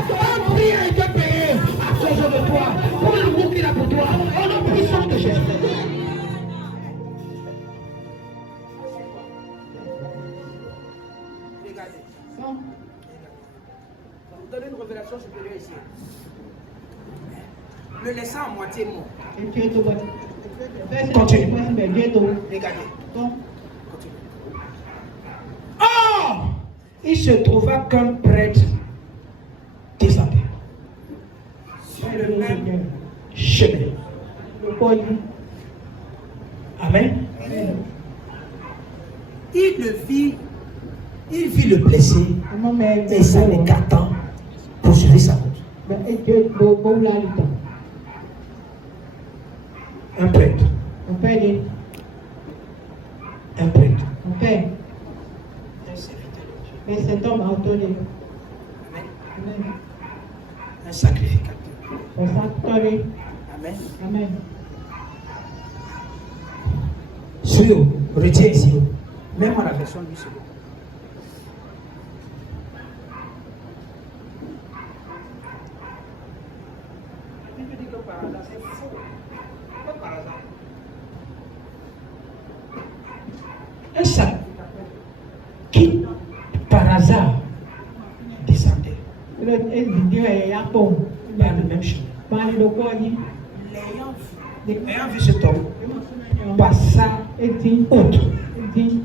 Un prix a été payé à cause de toi, pour l'amour qu'il a pour toi, au nom puissant de Jésus. Regardez. Je vais vous donner une révélation supérieure ici. Le laissant à moitié mort. Continue. Regardez. Oh! Il se trouva qu'un prêtre descendait sur le même chemin. Amen. Il vit le blessé et s'en écartant poursuivit sa route. Un prêtre. Un prêtre. Mais cet homme a entendu. Amen. Un sacrificateur. Amen. Amen. Sur, retiens ici. Même à la version 8 secondes. Il me dit que par hasard, c'est faux. Pas par hasard. Un sac qui, par hasard, descendait par le même chemin. L'ayant vu cet homme, passa outre. Vous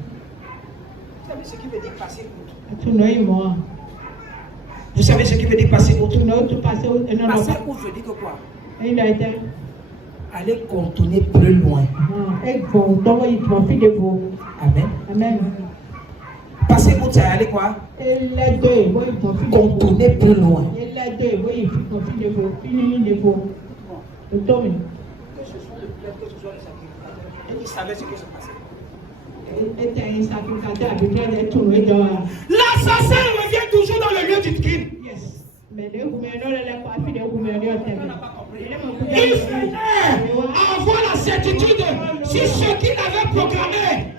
savez ce qui veut dire passer outre? Vous savez ce qui veut dire passer outre? Passer outre, je dis que quoi? Aller contourner plus loin. Amen. Passer outre, c'est aller quoi? Contourner plus loin. Que ce soit le peuple, que ce soit le sacrificateur. Et ils savaient ce qui se passait. L'assassin revient toujours dans le lieu du crime. Il fallait avoir la certitude si ce qu'il avait proclamé,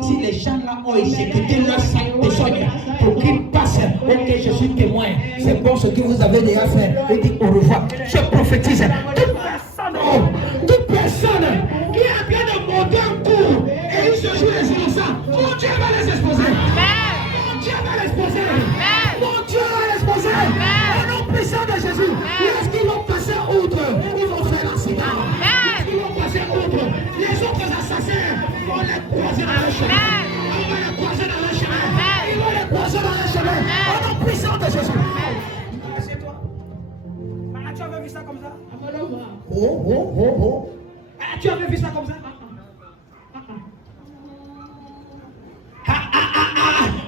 si les gens là ont exécuté leur sac besogne pour qu'ils passent, ok, je suis témoin, c'est bon ce que vous avez déjà fait, et dit au revoir. Je prophétise, toute personne qui est en train de monter un coup et il se joue les innocents, mon Dieu va les exposer. Mon Dieu va les exposer. Mon Dieu va les exposer. Au nom puissant de Jésus, lorsqu'ils vont passer outre, ils vont faire l'accident. Lorsqu'ils vont passer outre, les autres assassins vont les croiser dans le chemin. On va les croiser dans le chemin. Ils vont les croiser dans le chemin. Au nom puissant de Jésus. C'est toi. Tu avais vu ça comme ça? Oh. Tu avais vu ça comme ça?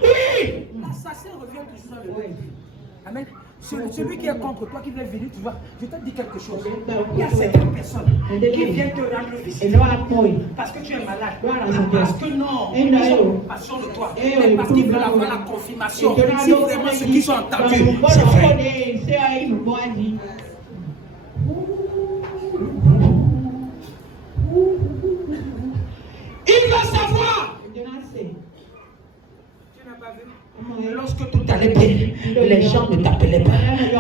Oui. L'assassin revient toujours dans le monde. Amen. Celui qui est contre toi, qui veut venir, tu vois, je te dis quelque chose. Il y a certaines personnes qui viennent te rendre visite. Parce que tu es malade. Parce que non, ils ont passion de toi. Mais parce qu'ils veulent avoir la confirmation. Si vraiment ce qu'ils ont entendu, c'est vrai. Il va savoir. Lorsque tout allait bien, les gens ne t'appelaient pas.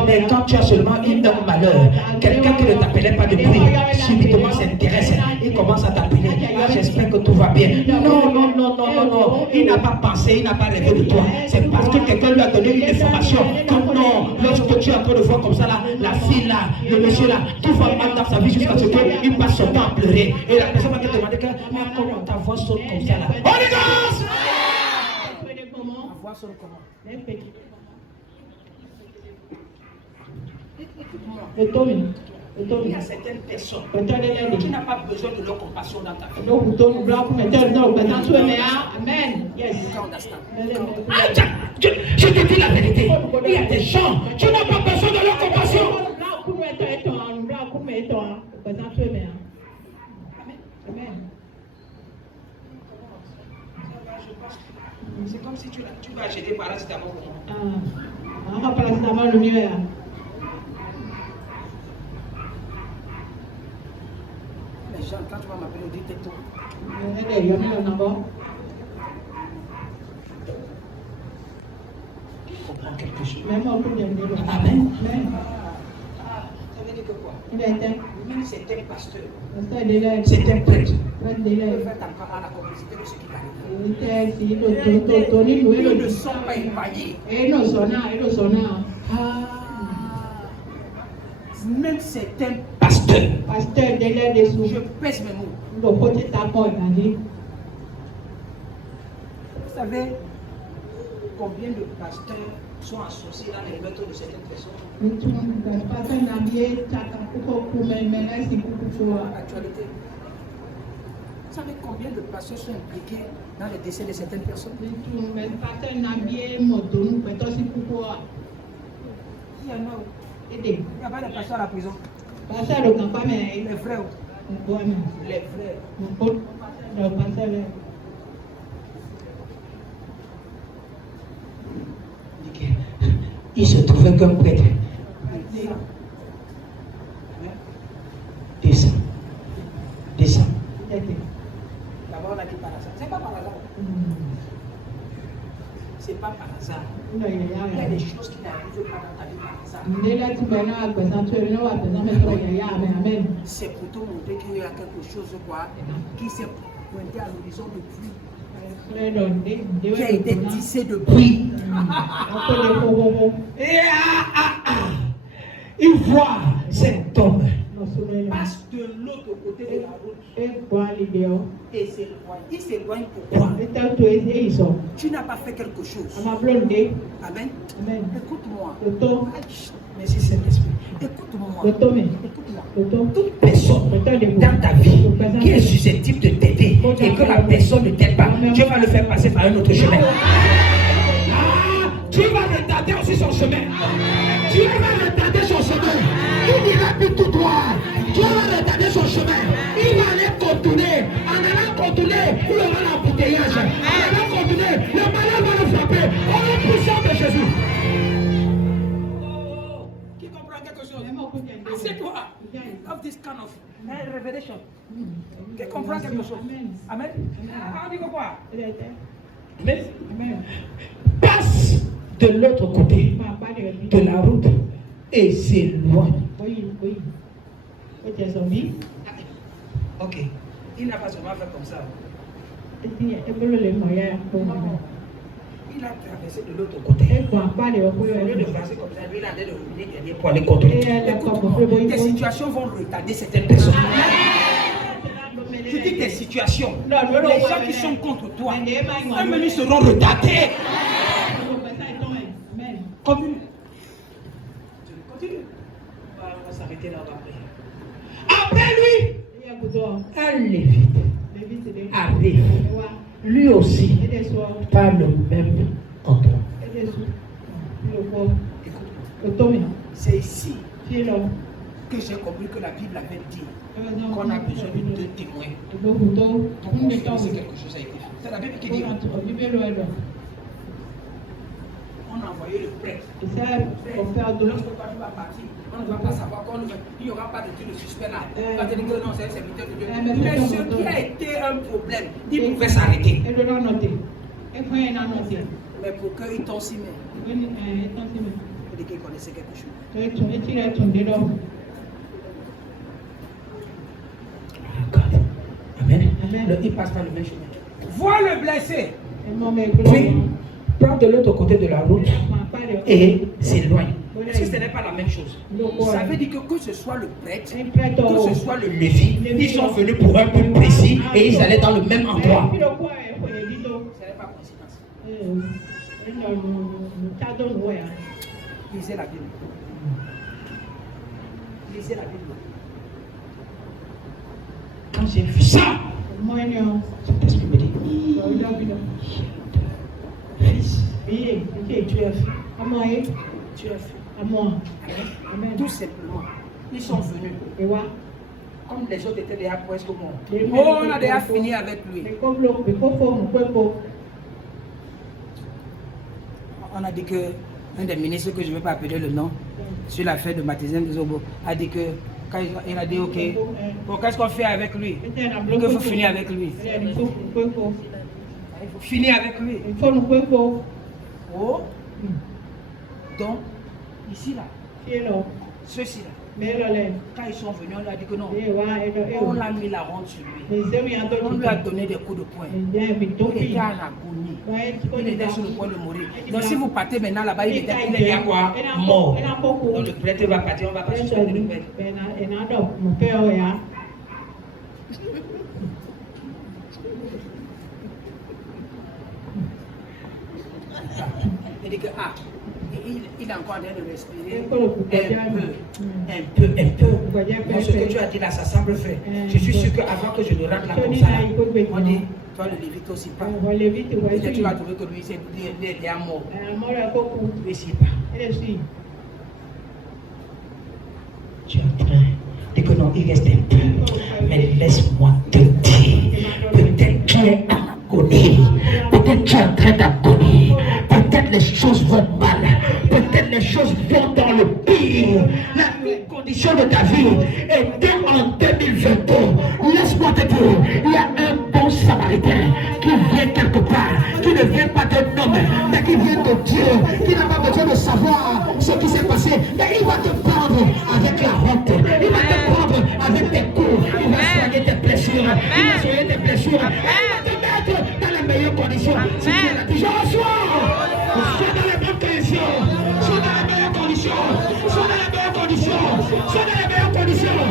Mais quand tu as seulement une malheur, quelqu'un qui ne t'appelait pas depuis, subitement s'intéresse, il commence à t'appeler. Ah, j'espère que tout va bien. Non. Il n'a pas pensé, il n'a pas rêvé de toi. C'est parce que quelqu'un lui a donné une information. Que non, lorsque tu es en train de voir comme ça, là, la fille là, le monsieur là, tout va mal dans sa vie jusqu'à ce qu'il passe son temps à pleurer. Et la personne va te demander que, mais comment ta voix saute comme ça là? Holy Ghost! Voir sur le comment. Il y a certaines personnes qui n'ont pas besoin de leur compassion dans ta vie. Amen. Yes. Je te dis la vérité. Il y a des gens qui n'ont pas besoin de leur compassion. Amen. C'est comme si tu vas acheter paracétamol. Les gens, quand tu vas m'appeler, dis tais-toi. Comprends quelque chose. Amen. Amen. Ça veut dire que quoi? Même c'était un pasteur, c'est un prêtre. Il peut faire ta part à la complicité de ce qui t'arrive. Ils ne sont pas épargnés. Même certains Pasteur. je pèse mes mots. Vous savez combien de pasteurs sont associés dans les meurtres de certaines personnes? Actualité. Vous savez combien de pasteurs sont impliqués dans le décès de certaines personnes? Il y en a. Il n'y a pas de pasteur à la prison. Les frères. Les frères. Il se trouvait qu'un prêtre hasard. C'est pas par hasard. C'est pas par hasard. Il y a des choses qui n'arrivent pas dans ta vie par hasard. C'est pour te montrer qu'il y a quelque chose qui s'est pointé à l'horizon depuis. Qui a été tissé depuis. Et il voit cet homme. Passe de l'autre côté de la route et s'éloigne. Il s'éloigne pourquoi? Tu n'as pas fait quelque chose. Amen. Écoute-moi. Merci Saint-Esprit. Écoute-moi. Toute personne dans ta vie qui est susceptible de t'aider et que la personne ne t'aide pas, Dieu va le faire passer par un autre chemin. Dieu va retarder aussi son chemin. Dieu va retarder son chemin. Il n'ira plus tout droit. Dieu va retarder son chemin. Il va aller contourner. En allant contourner, il aura l'embouteillage. En allant contourner, le malheur va le frapper. Au nom puissant de Jésus. Qui comprend quelque chose? C'est toi. Of this kind of revelation. Qui comprend quelque chose? Amen. On dit quoi? Amen. Passe de l'autre côté de la route et s'éloigne. Ok. Il n'a pas seulement fait comme ça. Il a traversé de l'autre côté. Au lieu de passer comme ça, lui, il a de revenir derrière pour aller contrôler. Tes situations vont retarder certaines personnes. Je dis tes situations. Les gens qui sont contre toi, un minute seront retardés. Continue. On va s'arrêter là, on va prier. Après lui, un lévite arrive, lui aussi, par le même endroit. Écoute-moi. C'est ici que j'ai compris que la Bible avait dit qu'on a besoin de deux témoins pour confirmer que quelque chose a été fait. C'est la Bible qui dit. On a envoyé le prêtre. Lorsque quand tu vas partir, on ne va pas savoir il n'y aura pas de Dieu de suspect là. On va te dire que non, c'est un serviteur de Dieu. Mais ce qui a été un problème, il pouvait s'arrêter. Mais pour qu'il t'en s'y met, il dit qu'il connaissait quelque chose. Amen. Il passe par le même chemin. Vois le blessé. Puis, prends de l'autre côté de la route et s'éloigne. Est-ce que ce n'est pas la même chose? Ça veut dire que ce soit le prêtre, Que ce soit le lévite, ils sont venus pour un but précis et ils allaient dans le même endroit. ce n'est pas coïncidence. Lisez la Bible. Lisez la Bible. Quand j'ai vu ça, Saint-Esprit me dit, fils, tu as fait. Tu as fait. Tout simplement, ils sont venus. Comme les autres étaient déjà presque morts. Oh, on a déjà fini avec lui. On a dit que un des ministres que je ne vais pas appeler le nom, sur l'affaire de baptisme de Zobo, a dit que quand il a dit ok, bon, qu'est-ce qu'on fait avec lui? Il faut finir avec lui. Il faut finir avec lui. Oh, donc ici là, ceux-ci là, quand ils sont venus, on a dit que non, on a mis la honte sur lui. On lui a donné des coups de poing. Il était en agonie. Il était sur le point de mourir. Donc si vous partez maintenant là-bas, il est à quoi? Mort. Donc le prêtre va partir, on va pas suspendre le prêtre. Il dit que il est encore en train de respirer un peu. Donc, ce que tu as dit là, ça semble vrai. Je suis sûr qu'avant que je ne rentre là comme ça, on dit, toi le lévite aussi pas. Et tu vas trouver que lui, il est déjà mort. Lui, ici pas. Tu es en train de dire que non, il reste un peu. Mais laisse-moi te dire, peut-être tu es en agonie. Peut-être tu es en train d'agonie. Peut-être les choses vont mal. Peut-être les choses vont dans le pire. La condition de ta vie était en 2022. Laisse-moi te dire, il y a un bon samaritain qui vient quelque part, qui ne vient pas d'un homme, mais qui vient de Dieu, qui n'a pas besoin de savoir ce qui s'est passé, mais il va te prendre avec la honte, il va te prendre avec tes coups, il va soigner tes blessures, il va soigner tes blessures, et il va te mettre dans les meilleures conditions. Si tu es là, je reçois, sois dans les bonnes conditions, sois dans les meilleures conditions, sois dans les meilleures conditions, sois dans les meilleures conditions,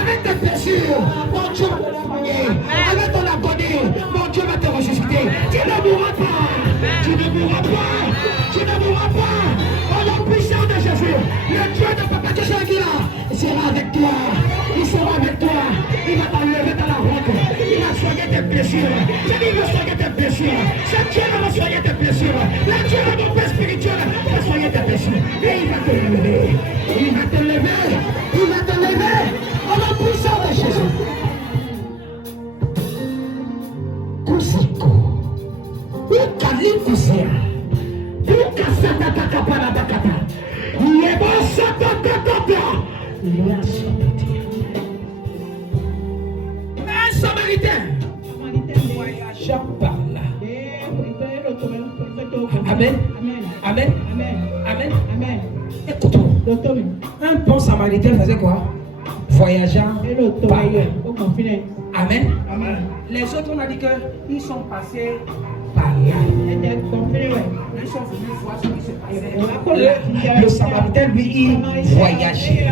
avec tes blessures, mon Dieu va te soigner, avec ton agonie, mon Dieu va te ressusciter. Tu ne mourras pas, tu ne mourras pas, tu ne mourras pas. Au nom puissant de Jésus, le Dieu de Papa de Jésus sera avec toi, il sera avec toi, il va t'enlever dans la route, il va soigner tes blessures. J'ai dit, il va soigner tes blessures. Ce Dieu va soigner tes blessures. Le Dieu de mon Père spirituel va soigner tes blessures. Et il va te lever, il va te lever, il va te lever. Au nom puissant de Jésus. Kusiko, Ukalikusia, Ukasatakaparabakata, Yebosatakata, un Samaritain voyageant par là. Amen. Amen. Amen. Amen. Écoute-moi. Un bon Samaritain faisait quoi? Voyageant par là. Amen. Amen. Les autres, on a dit qu'ils sont passés par là. ils sont venus voir ce qui se passait. Le Samaritain, lui, il voyageait.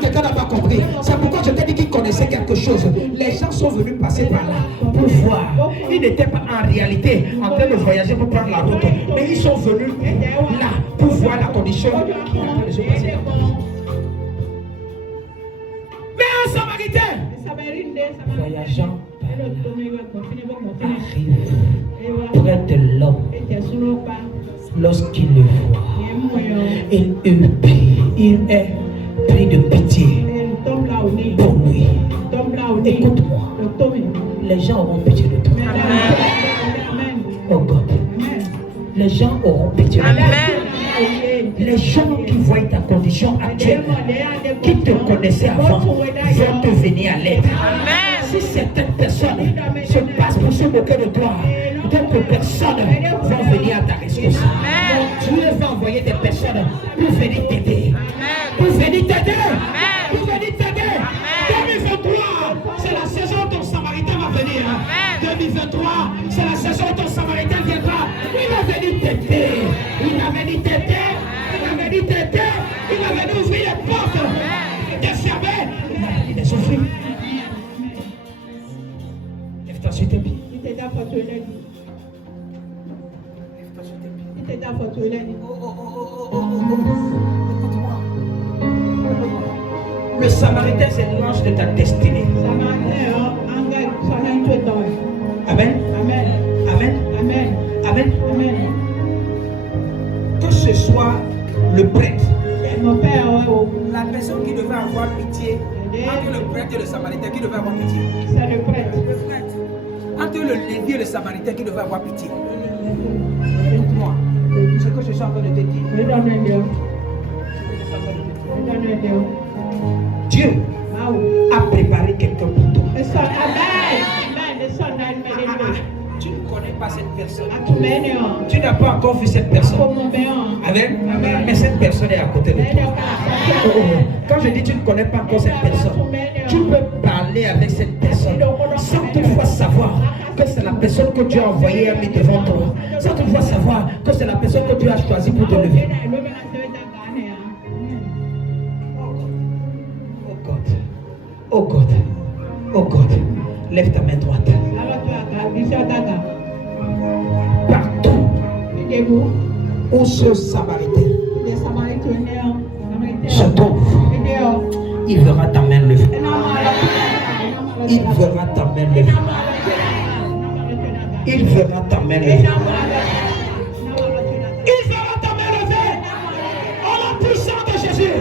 Quelqu'un n'a pas compris. C'est pourquoi je t'ai dit qu'il connaissait quelque chose. Les gens sont venus passer par là pour voir. Ils n'étaient pas en réalité en train de voyager pour prendre la route. Mais ils sont venus là pour voir la condition qui les ont passés. Mais un Samaritain voyageant arrive près de l'homme. Lorsqu'il le voit, il est pris de pitié pour lui. Écoute-moi, les gens auront pitié de toi. Oh God, les gens auront pitié de toi. Les gens qui voient ta condition actuelle, qui te connaissaient avant, vont te venir à l'aide. Si certaines personnes se passent pour se moquer de toi, d'autres personnes vont venir à ta rescousse. Dieu va envoyer des personnes pour venir t'aider. Pour venir t'aider. Pour venir t'aider. 2023, c'est la saison où ton Samaritain va venir. 2023, c'est la saison où ton Samaritain viendra. Il va venir t'aider. Il va venir t'aider. Il va venir t'aider. Il va venir ouvrir les portes. Te servir. Il va venir les ouvrir. Lève-toi sur tes pieds. Le Samaritain, c'est l'ange de ta destinée. Amen. Amen. Amen. Amen. Amen. Amen. Que ce soit le prêtre, la personne qui devait avoir pitié, entre le prêtre et le Samaritain, qui devait avoir pitié? C'est le prêtre. Le prêtre. Entre le Lévi et le Samaritain, qui devait avoir pitié? Écoute-moi, ce que je suis en train de te dire. Dieu a préparé quelqu'un pour toi. Tu ne connais pas cette personne. Tu n'as pas encore vu cette personne. Amen. Mais cette personne est à côté de toi. Quand je dis tu ne connais pas encore cette personne, tu peux parler avec cette personne sans toutefois savoir que c'est la personne que Dieu a envoyée et mis devant toi. Sans toutefois savoir que c'est la personne que Dieu a choisie pour te lever. Oh God, oh God, lève ta main droite. Partout où ce Samaritain se trouve, il verra ta main levée. Il verra ta main levée. Il verra ta main levée. Il verra ta main levée. Au nom puissant de Jésus.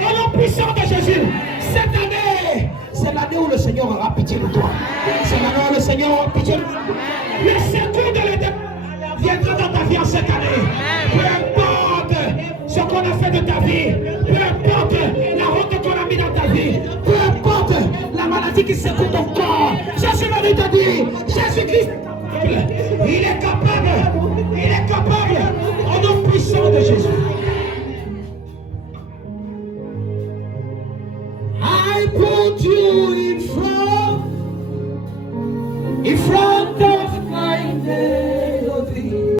Au nom puissant de Jésus. Cette année, c'est l'année où le Seigneur aura pitié de toi. C'est l'année où le Seigneur aura pitié de toi. Le secours de l'Éternel viendra dans ta vie en cette année. Peu importe ce qu'on a fait de ta vie, peu importe la route qu'on a mis dans ta vie, peu importe la maladie qui secoue ton corps, Jésus va te dire, Jésus-Christ Il est capable. Il est capable. Au nom puissant de Jésus.